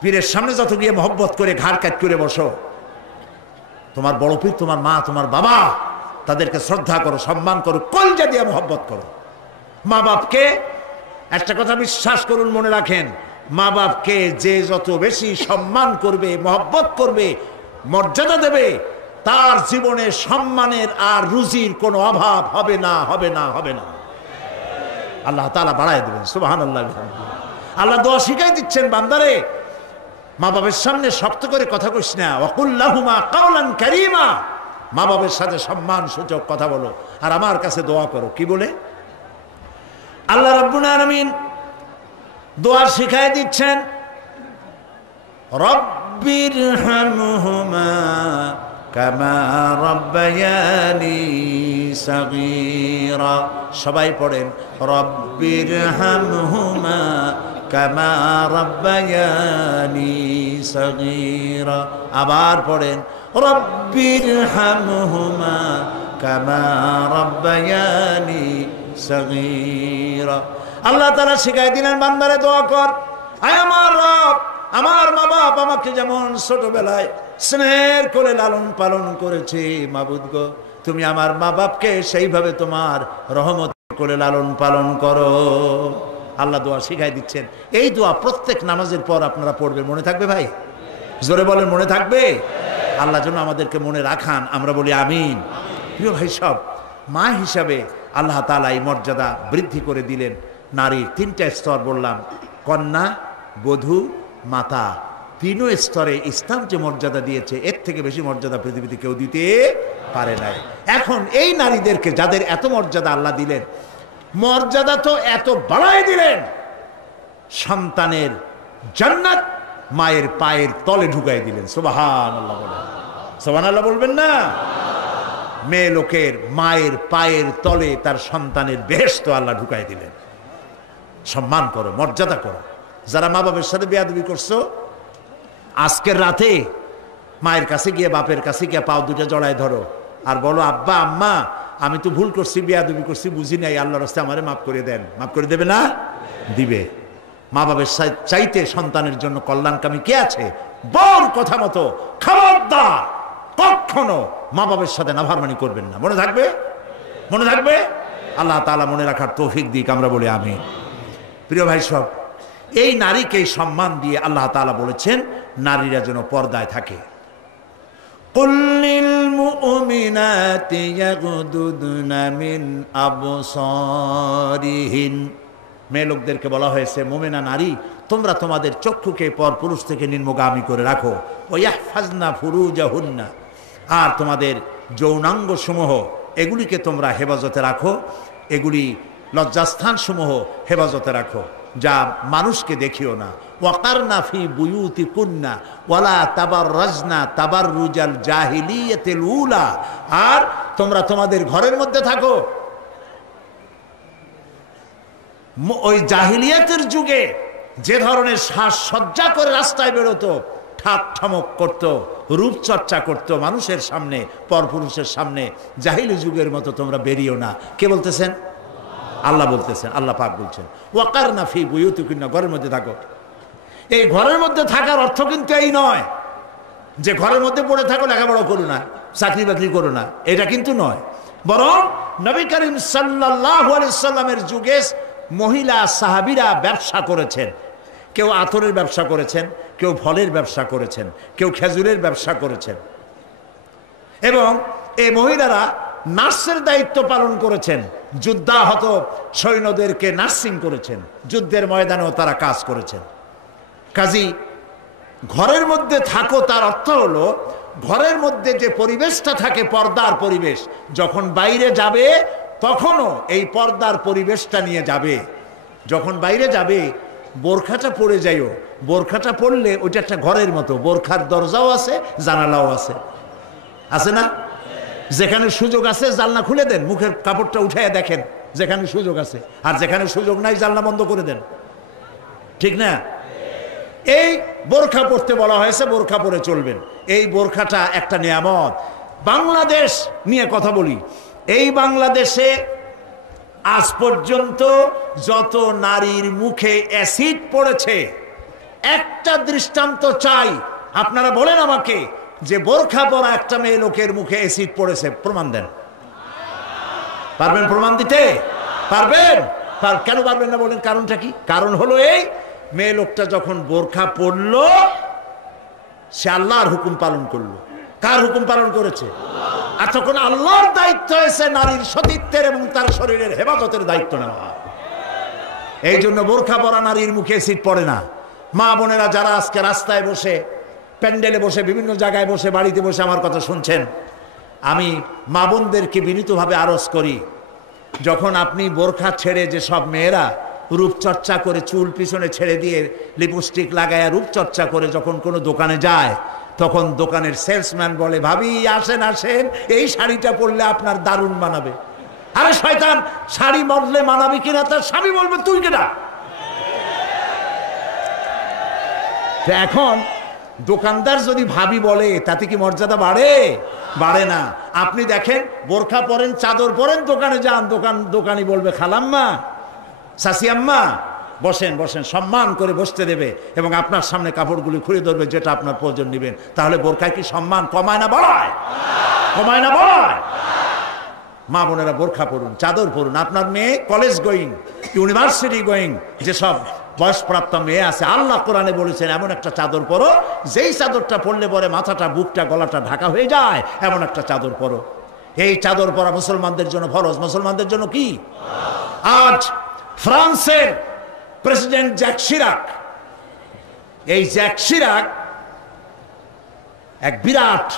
পীরের সামনে যত গিয়ে মহব্বত করে ঘাড় কাট করে বসো, তোমার বড় পীর, তোমার মা, তোমার বাবা, তাদেরকে শ্রদ্ধা করো, সম্মান করো, কলজা দিয়ে মহব্বত করো। মা বাপকে একটা কথা বিশ্বাস করুন, মনে রাখেন, মা বাপকে যে যত বেশি সম্মান করবে, মহব্বত করবে, মর্যাদা দেবে, তার জীবনে সম্মানের আর রুজির কোনো অভাব হবে না, হবে না, হবে না। আল্লাহ তাআলা বাড়ায় দেবেন। সুবহানাল্লাহ। আল্লাহ দোয়া শিখাই দিচ্ছেন, বান্দারে মা বাবার সামনে শক্ত করে কথা কইস না, ওয়াকুল লাহুমা কাওলান কারীমা, মা বাবার সাথে সম্মান সূচক কথা বলো আর আমার কাছে দোয়া করো। কি বলে? আল্লাহ রাব্বুল আলামিন দোয়া শিখাই দিচ্ছেন, রব্বিরহামহুমা কামা রাব্বায়ানি সাগীরা। সবাই পড়েন, রব্বিরহামহুমা কামা রাব্বায়ানি সাগীরা। আবার পড়েন, রব্বিরহামহুমা কামা রাব্বায়ানি সাগীরা। আল্লাহ তাআলা শিখাই দিলেন, বান্দারে দোয়া কর, আয় আমার রব, আমার মা বাপ আমাকে যেমন ছোটবেলায় স্নেহের করে লালন পালন করেছে, মাবুদ গো তুমি আমার মা বাপকে সেইভাবে তোমার রহমত করে লালন পালন করো। আল্লাহ দোয়া শিখাই দিচ্ছেন। এই দোয়া প্রত্যেক নামাজের পর আপনারা পড়বেন। মনে থাকবে ভাই? জোরে বলেন, মনে থাকবে? আল্লাহ যেন আমাদেরকে মনে রাখান, আমরা বলি আমিন। প্রিয় ভাই সব, মা হিসাবে আল্লাহ তাআলা এই মর্যাদা বৃদ্ধি করে দিলেন। নারীর 3টা স্তর বললাম, কন্যা, বধূ, মাতা। 3 স্তরে ইসলাম যে মর্যাদা দিয়েছে, এর থেকে বেশি মর্যাদা পৃথিবীতে কেউ দিতে পারে নাই। এখন এই নারীদেরকে যাদের এত মর্যাদা আল্লাহ দিলেন, মর্যাদা তো এত বাড়াই দিলেন, সন্তানের জান্নাত মায়ের পায়ের তলে ঢুকাই দিলেন। সুবহানাল্লাহ বলেন, সুবহানাল্লাহ বলবেন না? মেয়ে লোকের মায়ের পায়ের তলে তার সন্তানের বেহেশত আল্লাহ ঢুকাই দিলেন। সম্মান করো, মর্যাদা করো। যারা মা বাবার সাথে বেয়াদবি করছো, আজকের রাতে মায়ের কাছে গিয়ে, বাপের কাছে গিয়ে পাও দুটো জড়ায় ধরো আর বলো, আব্বা আম্মা আমি তো ভুল করছি, বেয়াদবি করছি, বুঝি নাই, আল্লাহর রাস্তায় আমারে মাফ করে দেন। মাফ করে দেবে না? দিবে। মা বাবার চাইতে সন্তানের জন্য কল্যাণকামী কে আছে? বউর কথা মতো খবরদার কখনো মা বাবার সাথে নাফরমানি করবেন না। মনে থাকবে? মনে থাকবে? আল্লাহ তাআলা মনে রাখার তৌফিক দিক, আমরা বলি আমিন। প্রিয় ভাই সব, এই নারীকে সম্মান দিয়ে আল্লাহ তাআলা বলেছেন নারীরা যেন পর্দায় থাকে। কুল লিল মুমিনাতি ইয়াগদুদনা মিন আবসারিহিন, মেয়ে লোকদেরকে বলা হয়েছে, মুমিনা নারী তোমরা তোমাদের চক্ষুকে পর পুরুষ থেকে নিম্নগামী করে রাখো। ওয়াহফাজনা ফুরুজাহুন্না, আর তোমাদের যৌনাঙ্গ সমূহ এগুলিকে তোমরা হেফাজতে রাখো, এগুলি লজ্জাস্থান সমূহ হেফাজতে রাখো, যা মানুষকে দেখিও না। ওয়াকারনা ফি বুয়ুতিকুন্না ওয়ালা তাবাররাজনা তাবাররুজাল জাহিলিয়াতিল উলা, আর তোমরা তোমাদের ঘরের মধ্যে থাকো ওই জাহিলিয়াতের যুগে যে ধরনের সাজসজ্জা করে রাস্তায় বেরোতো, ঠাক ঠমক করতো, রূপচর্চা করতো মানুষের সামনে, পরপুরুষের সামনে, জাহিলি যুগের মতো তোমরা বেরিও না। কে বলতেছেন? আল্লাহ বলতেছেন, আল্লাহ পাক বলছেন ওয়াকারনা ফি বুয়ুতিকুন্না, ঘরের মধ্যে থাকো। এই ঘরের মধ্যে থাকার অর্থ কিন্তু এই নয় যে ঘরের মধ্যে পড়ে থাকো, লেখাপড়া করো না, চাকরি বাকরি করো না, এটা কিন্তু নয়। বরং নবী করিম সাল্লাল্লাহু আলাইহি সাল্লামের যুগে মহিলা সাহাবীরা ব্যবসা করেছেন। কেউ আতরের ব্যবসা করেছেন, কেউ ফলের ব্যবসা করেছেন, কেউ খেজুরের ব্যবসা করেছেন, এবং এই মহিলারা নার্সের দায়িত্ব পালন করেছেন। যুদ্ধাহত সৈন্যদেরকে নার্সিং করেছেন, যুদ্ধের ময়দানেও তারা কাজ করেছেন। কাজী ঘরের মধ্যে থাকো, তার অর্থ হলো ঘরের মধ্যে যে পরিবেশটা থাকে পর্দার পরিবেশ, যখন বাইরে যাবে তখনও এই পর্দার পরিবেশটা নিয়ে যাবে। যখন বাইরে যাবে বোরখাটা পরে যাইও, বোরখাটা পরলে ওইটা একটা ঘরের মতো, বোরখার দরজাও আছে, জানালাও আছে, আছে না? যেখানে সুযোগ আছে জানলা খুলে দেন, মুখের কাপড়টা উঠাইয়া দেখেন যেখানে সুযোগ আছে, আর যেখানে সুযোগ নাই জানলা বন্ধ করে দেন, ঠিক না? এই বোরখা পরতে বলা হয়েছে, বোরখা পরে চলবেন। এই বোরখাটা একটা নিয়ামত। বাংলাদেশ নিয়ে কথা বলি, এই বাংলাদেশে আজ পর্যন্ত যত নারীর মুখে অ্যাসিড পড়েছে, একটা দৃষ্টান্ত চাই। আপনারা বলেন আমাকে যে বোরখা পরা একটা মেয়ে লোকের মুখে অ্যাসিড পড়েছে, প্রমাণ দেন। পারবেন প্রমাণ দিতে? পারবেন? কেন পারবেন না বলেন? কারণটা কি? কারণ হলো এই, মেয়ে লোকটা যখন বোরখা পরলো সে আল্লাহর হুকুম পালন করলো। কার হুকুম পালন করেছে? আর তখন আল্লাহর দায়িত্ব হয়েছে নারীর সতীত্বের এবং তার শরীরের হেফাজতের দায়িত্ব নেওয়া। এই জন্য বোরখা পরা নারীর মুখে অ্যাসিড পড়ে না। মা বোনেরা যারা আজকে রাস্তায় বসে, প্যান্ডেলে বসে, বিভিন্ন জায়গায় বসে, বাড়িতে বসে আমার কথা শুনছেন, আমি মা বোনদেরকে বিনীতভাবে আরজ করি, যখন আপনি বোরখা ছেড়ে, যে সব মেয়েরা রূপচর্চা করে চুল পিছনে ছেড়ে দিয়ে লিপস্টিক লাগায় রূপচর্চা করে যখন কোনো দোকানে যায়, তখন দোকানের সেলসম্যান বলে, ভাবি আসেন আসেন, এই শাড়িটা পরলে আপনার দারুণ মানাবে। আরে শয়তান, শাড়ি বদলে মানাবে কিনা তার স্বামী বলবে তুই কেনা। এখন দোকানদার যদি ভাবি বলে তাতে কি মর্যাদা বাড়ে? বাড়ে না। আপনি দেখেন, বোরখা পরেন, চাদর পরেন, দোকানে যান, দোকানি বলবে খালাম্মা, চাচি আম্মা, বসেন বসেন, সম্মান করে বসতে দেবে এবং আপনার সামনে কাপড়গুলি খুলে ধরবে যেটা আপনার প্রয়োজন নেবেন। তাহলে বোরখায় কি সম্মান কমায় না বাড়ায়? কমায় না বাড়ায়? মা বোনেরা বোরখা পরুন, চাদর পরুন। আপনার মেয়ে কলেজ গোয়িং, ইউনিভার্সিটি গোয়িং, যেসব বয়সপ্রাপ্ত মেয়ে আছে, আল্লাহ কোরআনে বলেছেন এমন একটা চাদর পরো যেই চাদরটা পরলে পরে মাথাটা, বুকটা, গলাটা ঢাকা হয়ে যায়, এমন একটা চাদর পরো। এই চাদর পরা মুসলমানদের জন্য ফরজ। মুসলমানদের জন্য কি? আজ ফ্রান্সের প্রেসিডেন্ট জ্যাক শিরাক, এই জ্যাক শিরাক এক বিরাট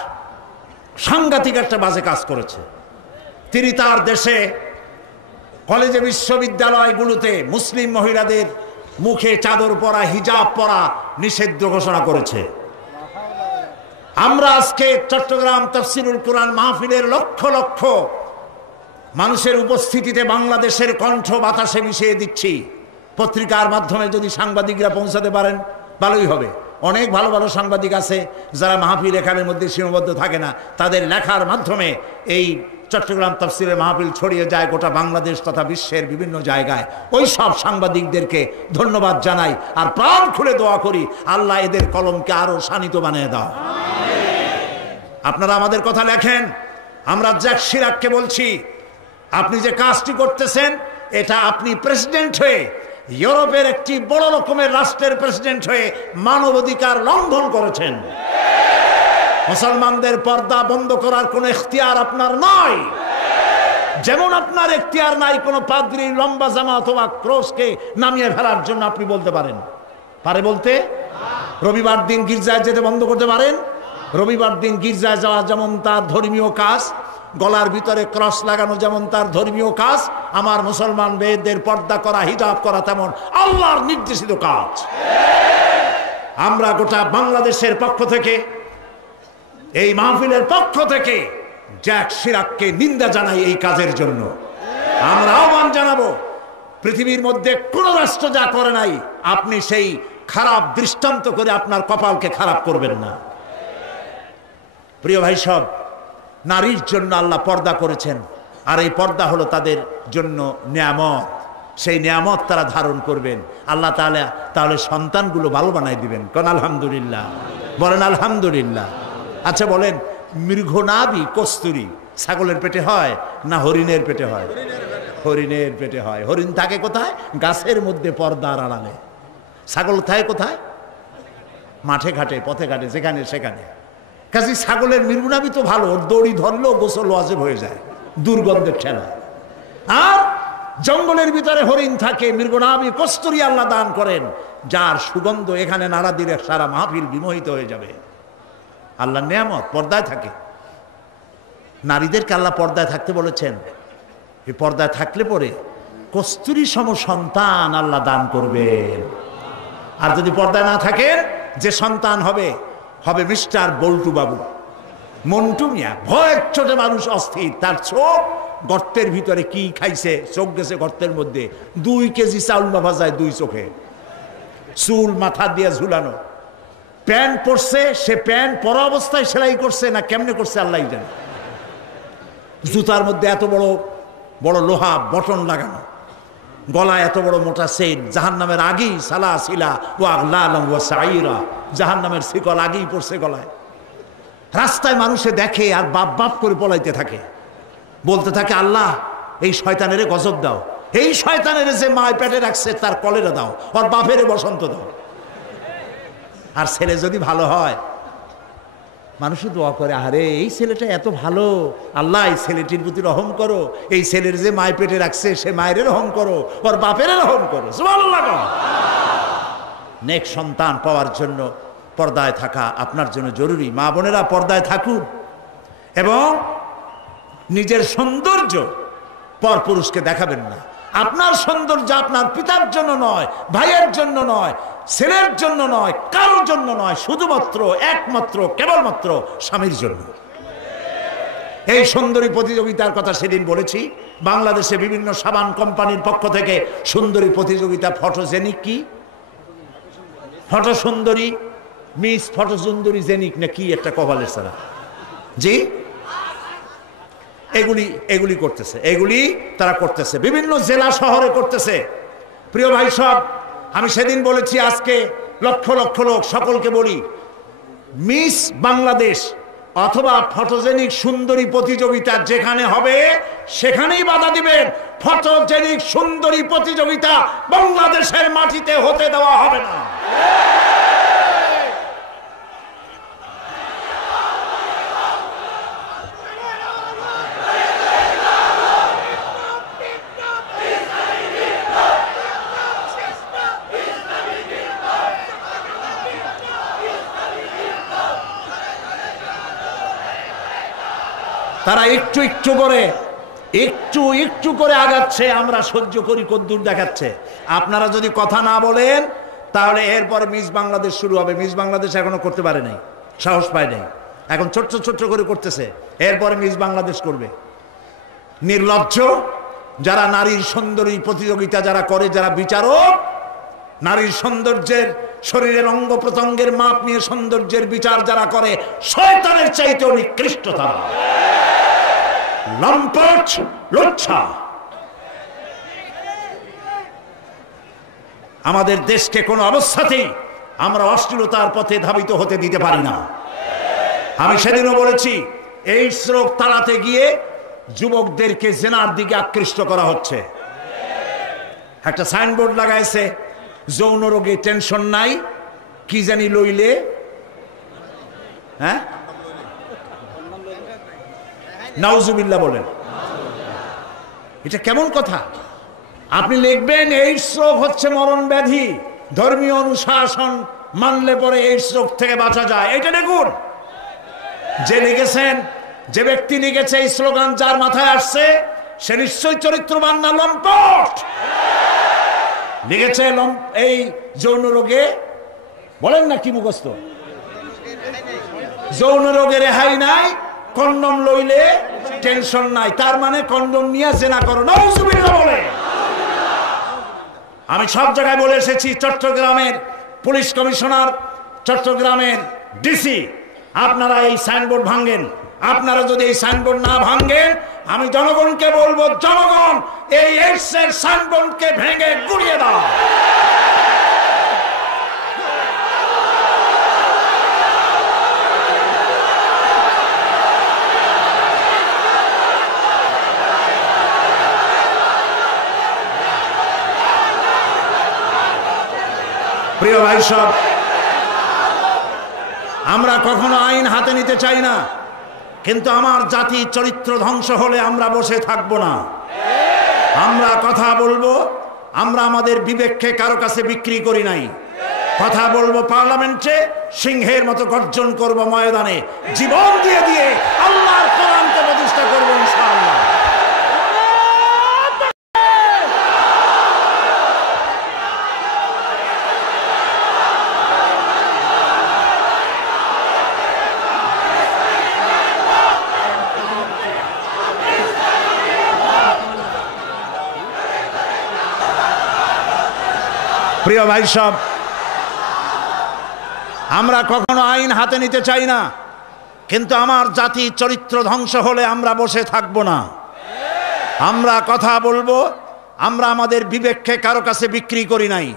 সাংঘাতিক একটা বাজে কাজ করেছে। তিনি তার দেশে কলেজে, বিশ্ববিদ্যালয়গুলোতে মুসলিম মহিলাদের মুখে চাদর পরা, হিজাব পরা নিষিদ্ধ ঘোষণা করেছে। আমরা আজকে চট্টগ্রাম তাফসীরুল কোরআন মাহফিলের লক্ষ লক্ষ মানুষের উপস্থিতিতে বাংলাদেশের কণ্ঠ বাতাসে মিশিয়ে দিচ্ছি। পত্রিকার মাধ্যমে যদি সাংবাদিকরা পৌঁছাতে পারেন ভালোই হবে। অনেক ভালো ভালো সাংবাদিক আছে যারা মাহফিল এখানের মধ্যে সীমাবদ্ধ থাকে না, তাদের লেখার মাধ্যমে এই চট্টগ্রাম তাফসীরের মাহফিল ছড়িয়ে যায় গোটা বাংলাদেশ তথা বিশ্বের বিভিন্ন জায়গায়। ওই সব সাংবাদিকদেরকে ধন্যবাদ জানাই আর প্রাণ খুলে দোয়া করি আল্লাহ এদের কলমকে আরো শানিত বানিয়ে দাও। আপনারা আমাদের কথা লেখেন, আমরা জ্যাক শিরাককে বলছি আপনি যে কাজটি করতেছেন এটা আপনি প্রেসিডেন্ট হয়ে, ইউরোপের একটি বড় রকমের রাষ্ট্রের প্রেসিডেন্ট হয়ে মানবাধিকার লঙ্ঘন করেছেন। মুসলমানদের পর্দা বন্ধ করার কোনো ইখতিয়ার আপনার নয়, যেমন আপনার ইখতিয়ার নাই কোনো পাদ্রীর লম্বা জামা অথবা ক্রসকে নামিয়ে ফেলার জন্য। আপনি বলতে পারেন, পারে বলতে? রবিবার দিন গির্জায় যেতে বন্ধ করতে পারেন? রবিবার দিন গির্জায় যাওয়া যেমন তার ধর্মীয় কাজ, গলার ভিতরে ক্রস লাগানো যেমন তার ধর্মীয় কাজ, আমার মুসলমান মেয়েদের পর্দা করা, হিজাব করা তেমন আল্লাহর নির্দেশিত কাজ। আমরা গোটা বাংলাদেশের পক্ষ থেকে, এই মাহফিলের পক্ষ থেকে জ্যাক শিরাককে নিন্দা জানাই এই কাজের জন্য। আমরা আহ্বান জানাবো, পৃথিবীর মধ্যে কোন রাষ্ট্র যা করে নাই আপনি সেই খারাপ দৃষ্টান্ত করে আপনার কপালকে খারাপ করবেন না। প্রিয় ভাই সব, নারীর জন্য আল্লাহ পর্দা করেছেন, আর এই পর্দা হলো তাদের জন্য নিয়ামত। সেই নিয়ামত তারা ধারণ করবেন, আল্লাহ তাআলা তাহলে সন্তানগুলো ভালো বানাই দিবেন। কোন আলহামদুলিল্লাহ, বলেন আলহামদুলিল্লাহ। আচ্ছা বলেন, মৃগনাভি কস্তুরী ছাগলের পেটে হয় না হরিণের পেটে হয়? হরিণের পেটে হয়। হরিণ থাকে কোথায়? গাছের মধ্যে, পর্দার আড়ালে। ছাগল থাকে কোথায়? মাঠে ঘাটে, পথে ঘাটে, যেখানে সেখানে। কাজে ছাগলের মৃগনাভি তো ভালো, ওর দড়ি ধরলেও গোসল ওয়াজিব হয়ে যায় দুর্গন্ধের ঠেলা। আর জঙ্গলের ভিতরে হরিণ থাকে, মৃগনাভি কস্তুরী আল্লাহ দান করেন, যার সুগন্ধ এখানে নাড়া দিলে সারা মাহফিল বিমোহিত হয়ে যাবে। আল্লাহ নিয়ামত পর্দায় থাকে। নারীদেরকে আল্লাহ পর্দায় থাকতে বলেছেন। এই পর্দায় থাকলে পরে কস্তুরী সম সন্তান আল্লাহ দান করবেন। আর যদি পর্দায় না থাকেন, যে সন্তান হবে হবে মিস্টার বল্টু বাবু, মন্টু মিয়া। ভয়ের চোটে মানুষ অস্থির, তার চোখ গর্তের ভিতরে কি খাইছে, চোখ গেছে গর্তের মধ্যে। 2 কেজি চাউল মাফা যায় 2 চোখে, চুল মাথা দিয়ে ঝুলানো। প্যান্ট পরছে, সে প্যান্ট পরা অবস্থায় সেলাই করছে না কেমনে করছে আল্লাহ জানে। জুতার মধ্যে এত বড় বড় লোহা বটন লাগানো, গলায় এত বড় মোটা চেইন। জাহান্নামের আগেই সালাসিলা ওয়া আগলালাম ওয়া সাইরা, জাহান্নামের শিকল আগেই পড়ছে গলায়। রাস্তায় মানুষে দেখে আর বাপ বাপ করে পলাইতে থাকে, বলতে থাকে আল্লাহ এই শয়তানের গজব দাও, এই শয়তানের যে মায় পেটে রাখছে তার কলেরা দাও, আর বাপের বসন্ত দাও। আর ছেলে যদি ভালো হয়, মানুষও দোয়া করে, আরে এই ছেলেটা এত ভালো, আল্লাহ এই ছেলেটির প্রতি রহম করো, এই ছেলের যে মায় পেটে রাখছে সে মায়ের রহম করো, ওর বাপের রহম করো। সুবহানাল্লাহ। নেক সন্তান পাওয়ার জন্য পর্দায় থাকা আপনার জন্য জরুরি। মা বোনেরা পর্দায় থাকুন এবং নিজের সৌন্দর্য পরপুরুষকে দেখাবেন না। আপনার সৌন্দর্য আপনার পিতার জন্য নয়, ভাইয়ের জন্য নয়, ছেলের জন্য নয়, কারোর জন্য নয়, শুধুমাত্র একমাত্র কেবলমাত্র স্বামীর জন্য। এই সুন্দরী প্রতিযোগিতার কথা সেদিন বলেছি। বাংলাদেশে বিভিন্ন সাবান কোম্পানির পক্ষ থেকে সুন্দরী প্রতিযোগিতা, ফটোজেনিক কি ফটো সুন্দরী, মিস ফটো সুন্দরী জেনিক না কি একটা কপালের ছাড়া, জি এগুলি করতেছে, এগুলি তারা করতেছে, বিভিন্ন জেলা শহরে করতেছে। প্রিয় ভাই সব, আমি সেদিন বলেছি, আজকে লক্ষ লক্ষ লোক, সকলকে বলি, মিস বাংলাদেশ অথবা ফটোজেনিক সুন্দরী প্রতিযোগিতা যেখানে হবে সেখানেই বাধা দিবেন। ফটোজেনিক সুন্দরী প্রতিযোগিতা বাংলাদেশের মাটিতে হতে দেওয়া হবে না। তারা একটু একটু করে আগাচ্ছে, আমরা সহ্য করি কদ্দূর দেখাচ্ছে। আপনারা যদি কথা না বলেন তাহলে এরপরে মিস বাংলাদেশ শুরু হবে। মিস বাংলাদেশ এখনো করতে পারে নাই, সাহস পায় নাই, এখন ছোট্ট ছোট্ট করে করতেছে। এরপরে মিস বাংলাদেশ করবে। নির্লজ্জ যারা নারীর সৌন্দর্য প্রতিযোগিতা যারা করে, যারা বিচারক, নারীর সৌন্দর্যের শরীরের অঙ্গ প্রত্যঙ্গের মাপ নিয়ে সৌন্দর্যের বিচার যারা করে, শয়তানের চাইতেও নিকৃষ্ট তারা, লম্পট, লুচ্ছা। আমাদের দেশকে কোনো অবস্থাতেই আমরা অশ্লীলতার পথে ধাবিত হতে দিতে পারি না। আমি সেদিনও বলেছি, এই রোগ তাড়াতে গিয়ে যুবকদেরকে জেনার দিকে আকৃষ্ট করা হচ্ছে। একটা সাইনবোর্ড লাগাইছে, যৌন রোগে টেনশন নাই, কি জানি লইলে, হ্যাঁ নাউজুবিল্লাহ বলেন। এটা কেমন কথা? আপনি লিখবেন এইডস রোগ হচ্ছে মরণ ব্যাধি, ধর্মীয় অনুশাসন মানলে পরে এইডস রোগ থেকে বাঁচা যায়। এটা দেখুন, যে লিখেছেন, যে ব্যক্তি লিখেছে এই স্লোগান, যার মাথায় আসছে সে নিশ্চয়ই চরিত্রবান না লম্পট। লিখেছে এই যৌন রোগে, বলেন না কি মুখস্থ, যৌন রোগে রেহাই নাই, কন্ডম লইলে টেনশন নাই। তার মানে কন্ডম নিয়ে জেনা করো, নাউজুবিল্লাহ বলে। আমি সব জায়গায় বলে এসেছি, চট্টগ্রামের পুলিশ কমিশনার, চট্টগ্রামের ডিসি, আপনারা এই সাইনবোর্ড ভাঙেন। আপনারা যদি এই সাইনবোর্ড না ভাঙেন, আমি জনগণকে বলবো, জনগণ এই এইডসের সাইনবোর্ডকে ভেঙে গুড়িয়ে দাও। প্রিয় ভাই সব, আমরা কখনো আইন হাতে নিতে চাই না, কিন্তু আমার জাতি চরিত্র ধ্বংস হলে আমরা বসে থাকব না। আমরা কথা বলবো, আমরা আমাদের বিবেককে কারো কাছে বিক্রি করি নাই। কথা বলবো পার্লামেন্টে, সিংহের মতো গর্জন করব ময়দানে, জীবন দিয়ে দিয়ে আল্লাহর কোরআনকে প্রতিষ্ঠা করবো ইনশাআল্লাহ। প্রিয় ভাই সব, আমরা কখনো আইন হাতে নিতে চাই না, কিন্তু আমার জাতি চরিত্র ধ্বংস হলে আমরা বসে থাকব না। আমরা কথা বলবো, আমরা আমাদের বিবেককে কারো কাছে বিক্রি করি নাই।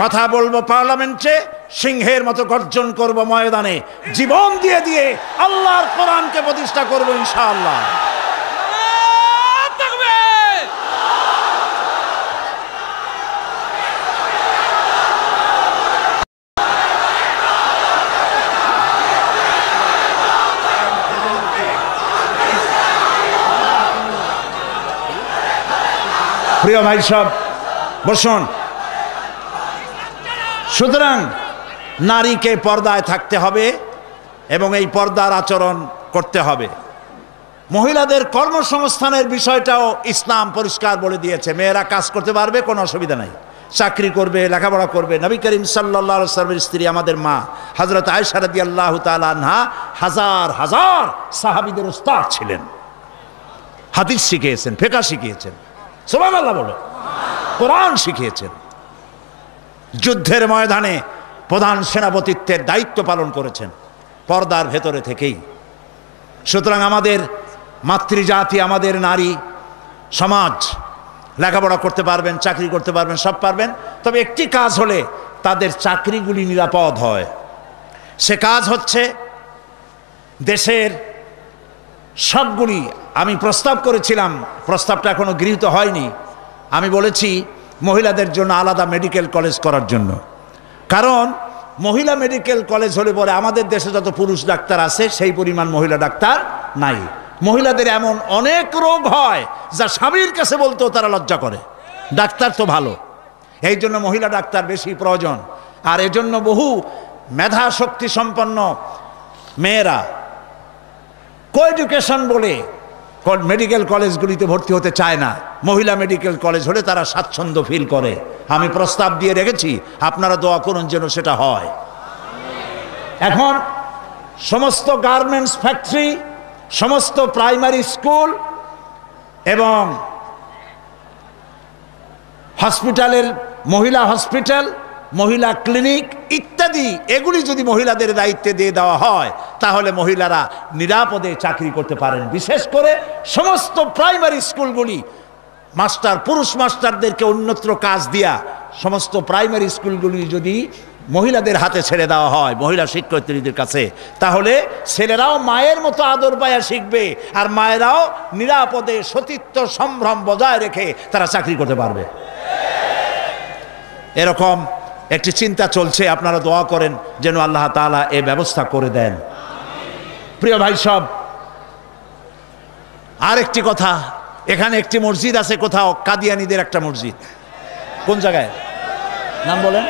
কথা বলবো পার্লামেন্টে, সিংহের মতো গর্জন করব ময়দানে, জীবন দিয়ে দিয়ে আল্লাহর কোরআনকে প্রতিষ্ঠা করব ইনশাআল্লাহ। প্রিয় ভাই সব, বসুন। সুতরাং নারীকে পর্দায় থাকতে হবে এবং এই পর্দার আচরণ করতে হবে। মহিলাদের কর্মসংস্থানের বিষয়টাও ইসলাম পরিষ্কার বলে দিয়েছে। মেয়েরা কাজ করতে পারবে, কোনো অসুবিধা নাই, চাকরি করবে, লেখাপড়া করবে। নবী করিম সাল্লাল্লাহু আলাইহি ওয়াসাল্লামের স্ত্রী আমাদের মা হযরত আয়েশা রাদিয়াল্লাহু তাআলা আনহা হাজার হাজার সাহাবীদের উস্তাদ ছিলেন, হাদিস শিখিয়েছেন, ফিকহ শিখিয়েছেন, সুবহানাল্লাহ বলো, কোরআন শিখিয়েছেন, যুদ্ধের ময়দানে প্রধান সেনাপতিত্বের দায়িত্ব পালন করেছেন পর্দার ভেতরে থেকেই। সুতরাং আমাদের মাতৃজাতি, আমাদের নারী সমাজ লেখাপড়া করতে পারবেন, চাকরি করতে পারবেন, সব পারবেন, তবে একটি কাজ হলে তাদের চাকরিগুলি নিরাপদ হয়। সে কাজ হচ্ছে দেশের সবগুলি, আমি প্রস্তাব করেছিলাম, প্রস্তাবটা এখনো গৃহীত হয়নি। আমি বলেছি মহিলাদের জন্য আলাদা মেডিকেল কলেজ করার জন্য, কারণ মহিলা মেডিকেল কলেজ হলে পরে আমাদের দেশে যত পুরুষ ডাক্তার আছে সেই পরিমাণ মহিলা ডাক্তার নাই। মহিলাদের এমন অনেক রোগ হয় যা স্বামীর কাছে বলতেও তারা লজ্জা করে। ডাক্তার তো ভালো, এই জন্য মহিলা ডাক্তার বেশি প্রয়োজন। আর এজন্য বহু মেধা শক্তি সম্পন্ন মেয়েরা কোএডুকেশন বলে মেডিকেল কলেজগুলিতে ভর্তি হতে চায় না। মহিলা মেডিকেল কলেজ হলে তারা স্বাচ্ছন্দ্য ফিল করে। আমি প্রস্তাব দিয়ে রেখেছি, আপনারা দোয়া করুন যেন সেটা হয়। এখন সমস্ত গার্মেন্টস ফ্যাক্টরি, সমস্ত প্রাইমারি স্কুল এবং হসপিটালের মহিলা হসপিটাল, মহিলা ক্লিনিক ইত্যাদি, এগুলি যদি মহিলাদের দায়িত্বে দিয়ে দেওয়া হয় তাহলে মহিলারা নিরাপদে চাকরি করতে পারেন। বিশেষ করে সমস্ত প্রাইমারি স্কুলগুলি মাস্টার, পুরুষ মাস্টারদেরকে অন্যত্র কাজ দিয়া সমস্ত প্রাইমারি স্কুলগুলি যদি মহিলাদের হাতে ছেড়ে দেওয়া হয়, মহিলা শিক্ষয়িত্রীদের কাছে, তাহলে ছেলেরাও মায়ের মতো আদর পায়া শিখবে আর মায়েরাও নিরাপদে সতীত্ব সম্ভ্রম বজায় রেখে তারা চাকরি করতে পারবে। এরকম একটি চিন্তা চলছে, আপনারা দোয়া করেন যেন আল্লাহ তাআলা এ ব্যবস্থা করে দেন। প্রিয় ভাই সব, আর একটি কথা, এখানে একটি মসজিদ আছে কোথাও, কাদিয়ানীদের একটা মসজিদ। কোন জায়গায় নাম বলেন?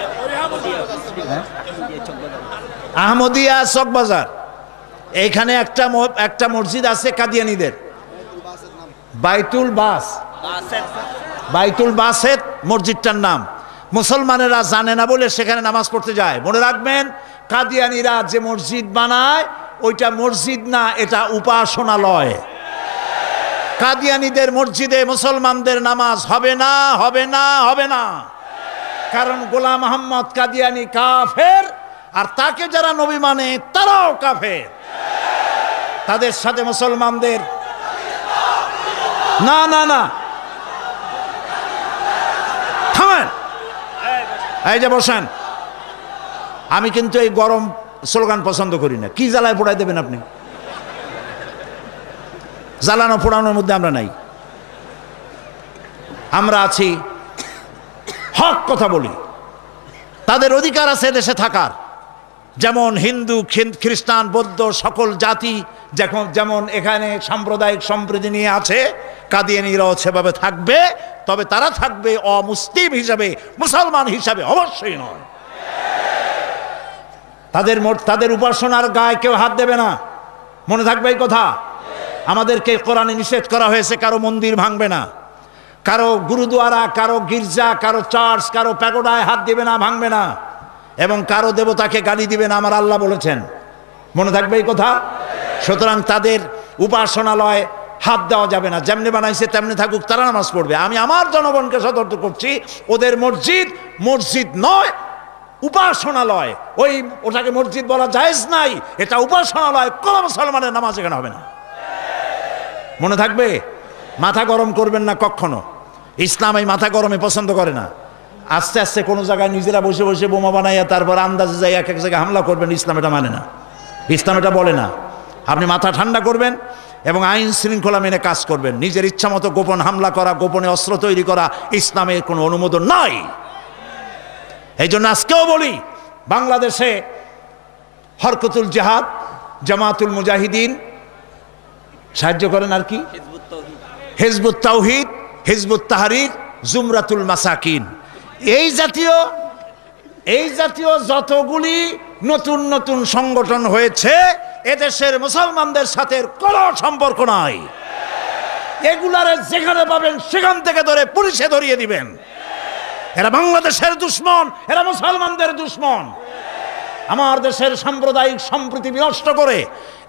আহমদিয়া চকবাজার। এইখানে একটা মসজিদ আছে কাদিয়ানীদের, বাইতুল বাসেত মসজিদটার নাম। মুসলমানেরা জানে না বলে সেখানে নামাজ পড়তে যায়। মনে রাখবেন, কাদিয়ানীরা যে মসজিদ বানায় ওইটা মসজিদ না, এটা উপাসনালয়। কাদিয়ানীদের মসজিদে মুসলমানদের নামাজ হবে না, হবে না, হবে না। কারণ গোলাম মোহাম্মদ কাদিয়ানী কাফের, আর তাকে যারা নবী মানে তারাও কাফের। তাদের সাথে মুসলমানদের না না না, থামেন, এই যে বসেন। আমি কিন্তু এই গরম স্লোগান পছন্দ করি না। কি জ্বালায় পোড়াই দেবেন আপনি? জ্বালানো পোড়ানোর মধ্যে আমরা নাই। আমরা আছি, হক কথা বলি। তাদের অধিকার আছে দেশে থাকার, যেমন হিন্দু, খ্রিস্টান, বৌদ্ধ সকল জাতি যেমন এখানে সাম্প্রদায়িক সম্প্রীতি নিয়ে আছে, কাদিয়ানীরাও সেভাবে থাকবে। তবে তারা থাকবে অমুসলিম হিসাবে, মুসলমান হিসাবে অবশ্যই নয়। তাদের উপাসনার গায়ে কেউ হাত দেবে না, মনে থাকবে এই কথা। আমাদেরকে কোরআনে নিষেধ করা হয়েছে কারো মন্দির ভাঙবে না, কারো গুরুদুয়ারা, কারো গির্জা, কারো চার্চ, কারো প্যাগোডায় হাত দিবে না, ভাঙবে না, এবং কারো দেবতাকে গালি দিবে না, আমার আল্লাহ বলেছেন। মনে থাকবে এই কথা। সুতরাং তাদের উপাসনালয় হাত দেওয়া যাবে না। যেমনি বানাইছে তেমনি থাকুক, তারা নামাজ পড়বে। আমি আমার জনগণকে সতর্ক করছি, ওদের মসজিদ নয়, উপাসনালয়। ওটাকে মসজিদ বলা জায়েজ নাই, এটা উপাসনালয়। কোন মুসলমানের নামাজ এখানে হবে না, মনে থাকবে। মাথা গরম করবেন না কখনো। ইসলাম এই মাথা গরমে পছন্দ করে না। আস্তে আস্তে কোনো জায়গায় নিজেরা বসে বসে বোমা বানাইয়া তারপর আন্দাজে যাই এক এক জায়গায় হামলা করবেন, ইসলাম এটা মানে না, ইসলাম এটা বলে না। আপনি মাথা ঠান্ডা করবেন এবং আইন শৃঙ্খলা মেনে কাজ করবেন। নিজের ইচ্ছা মতো গোপন হামলা করা, গোপনে অস্ত্র তৈরি করা ইসলামের কোনো অনুমোদন নাই। এই জন্য আজকেও বলি, বাংলাদেশে হরকতুল জিহাদ, জামাতুল মুজাহিদিন সাহায্য করেন, আর কি হিজবুত তাওহীদ, হিজবুত তাহরীর, জুমরাতুল মাসাকিন, এই জাতীয় যতগুলি নতুন নতুন সংগঠন হয়েছে, এদেশের মুসলমানদের সাথে কোনো সম্পর্ক নাই। এগুলারে যেখানে পাবেন সেখান থেকে ধরে পুলিশে ধরিয়ে দিবেন। এরা বাংলাদেশের দুশ্মন, এরা মুসলমানদের দুশ্মন। আমার দেশের সাম্প্রদায়িক সম্প্রীতি বিনষ্ট করে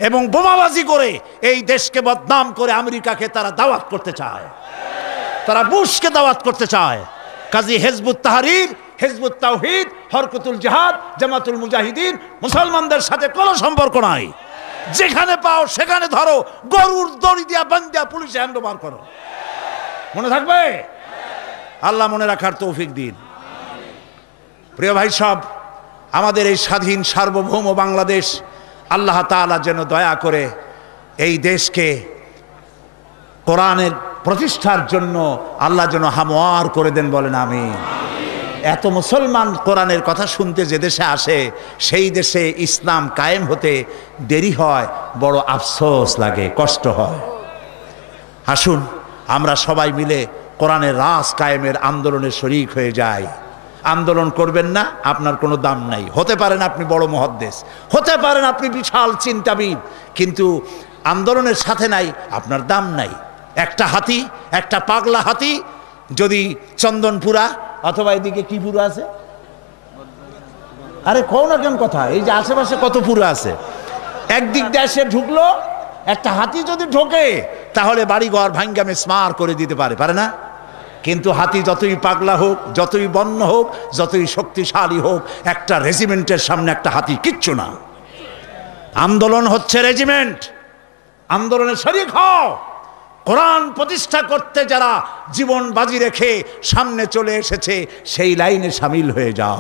এবং বোমাবাজি করে এই দেশকে বদনাম করে আমেরিকাকে তারা দাওয়াত করতে চায়, তারা বুশকে দাওয়াত করতে চায়। কাজী হিজবুত তাহরীর, হিজবুত তাওহীদ, হরকতুল জিহাদ, জামাতুল মুজাহিদিন মুসলমানদের সাথে কোনো সম্পর্ক নাই। যেখানে পাও সেখানে ধরো, গরুর দড়ি দিয়া বান্ধিয়া পুলিশে হ্যান্ডওভার করো। মনে থাকবে। আল্লাহ মনে রাখার তৌফিক দিন। প্রিয় ভাই সব, আমাদের এই স্বাধীন সার্বভৌম বাংলাদেশ আল্লাহ তাআলা যেন দয়া করে এই দেশকে কোরআনের প্রতিষ্ঠার জন্য আল্লাহ যেন হামওয়ার করে দেন, বলেন আমিন। এত মুসলমান কোরআনের কথা শুনতে যে দেশে আসে, সেই দেশে ইসলাম কায়েম হতে দেরি হয়, বড় আফসোস লাগে, কষ্ট হয়। আসুন আমরা সবাই মিলে কোরআনের রাজ কায়েমের আন্দোলনে শরীক হয়ে যাই। আন্দোলন করবেন না, আপনার কোনো দাম নাই। হতে পারেন আপনি বড় মুহাদ্দিস, হতে পারেন আপনি বিশাল চিন্তাবিদ, কিন্তু আন্দোলনের সাথে নাই, আপনার দাম নাই। একটা হাতি, একটা পাগলা হাতি যদি চন্দনপুরা অথবা এদিকে কি পুরো আছে, আরে কও না কেন কথা, এই যে আশেপাশে কত পুরো আছে, একদিক দিয়ে এসে ঢুকলো, একটা হাতি যদি ঢোকে তাহলে বাড়িঘর ভাঙ্গা মেসমার করে দিতে পারে, পারে না? কিন্তু হাতি যতই পাগলা হোক, যতই বন্য হোক, যতই শক্তিশালী হোক, একটা রেজিমেন্টের সামনে একটা হাতি কিচ্ছু না। আন্দোলন হচ্ছে রেজিমেন্ট, আন্দোলনে শরীক হও। কোরআন প্রতিষ্ঠা করতে যারা জীবন বাজি রেখে সামনে চলে এসেছে, সেই লাইনে সামিল হয়ে যাও।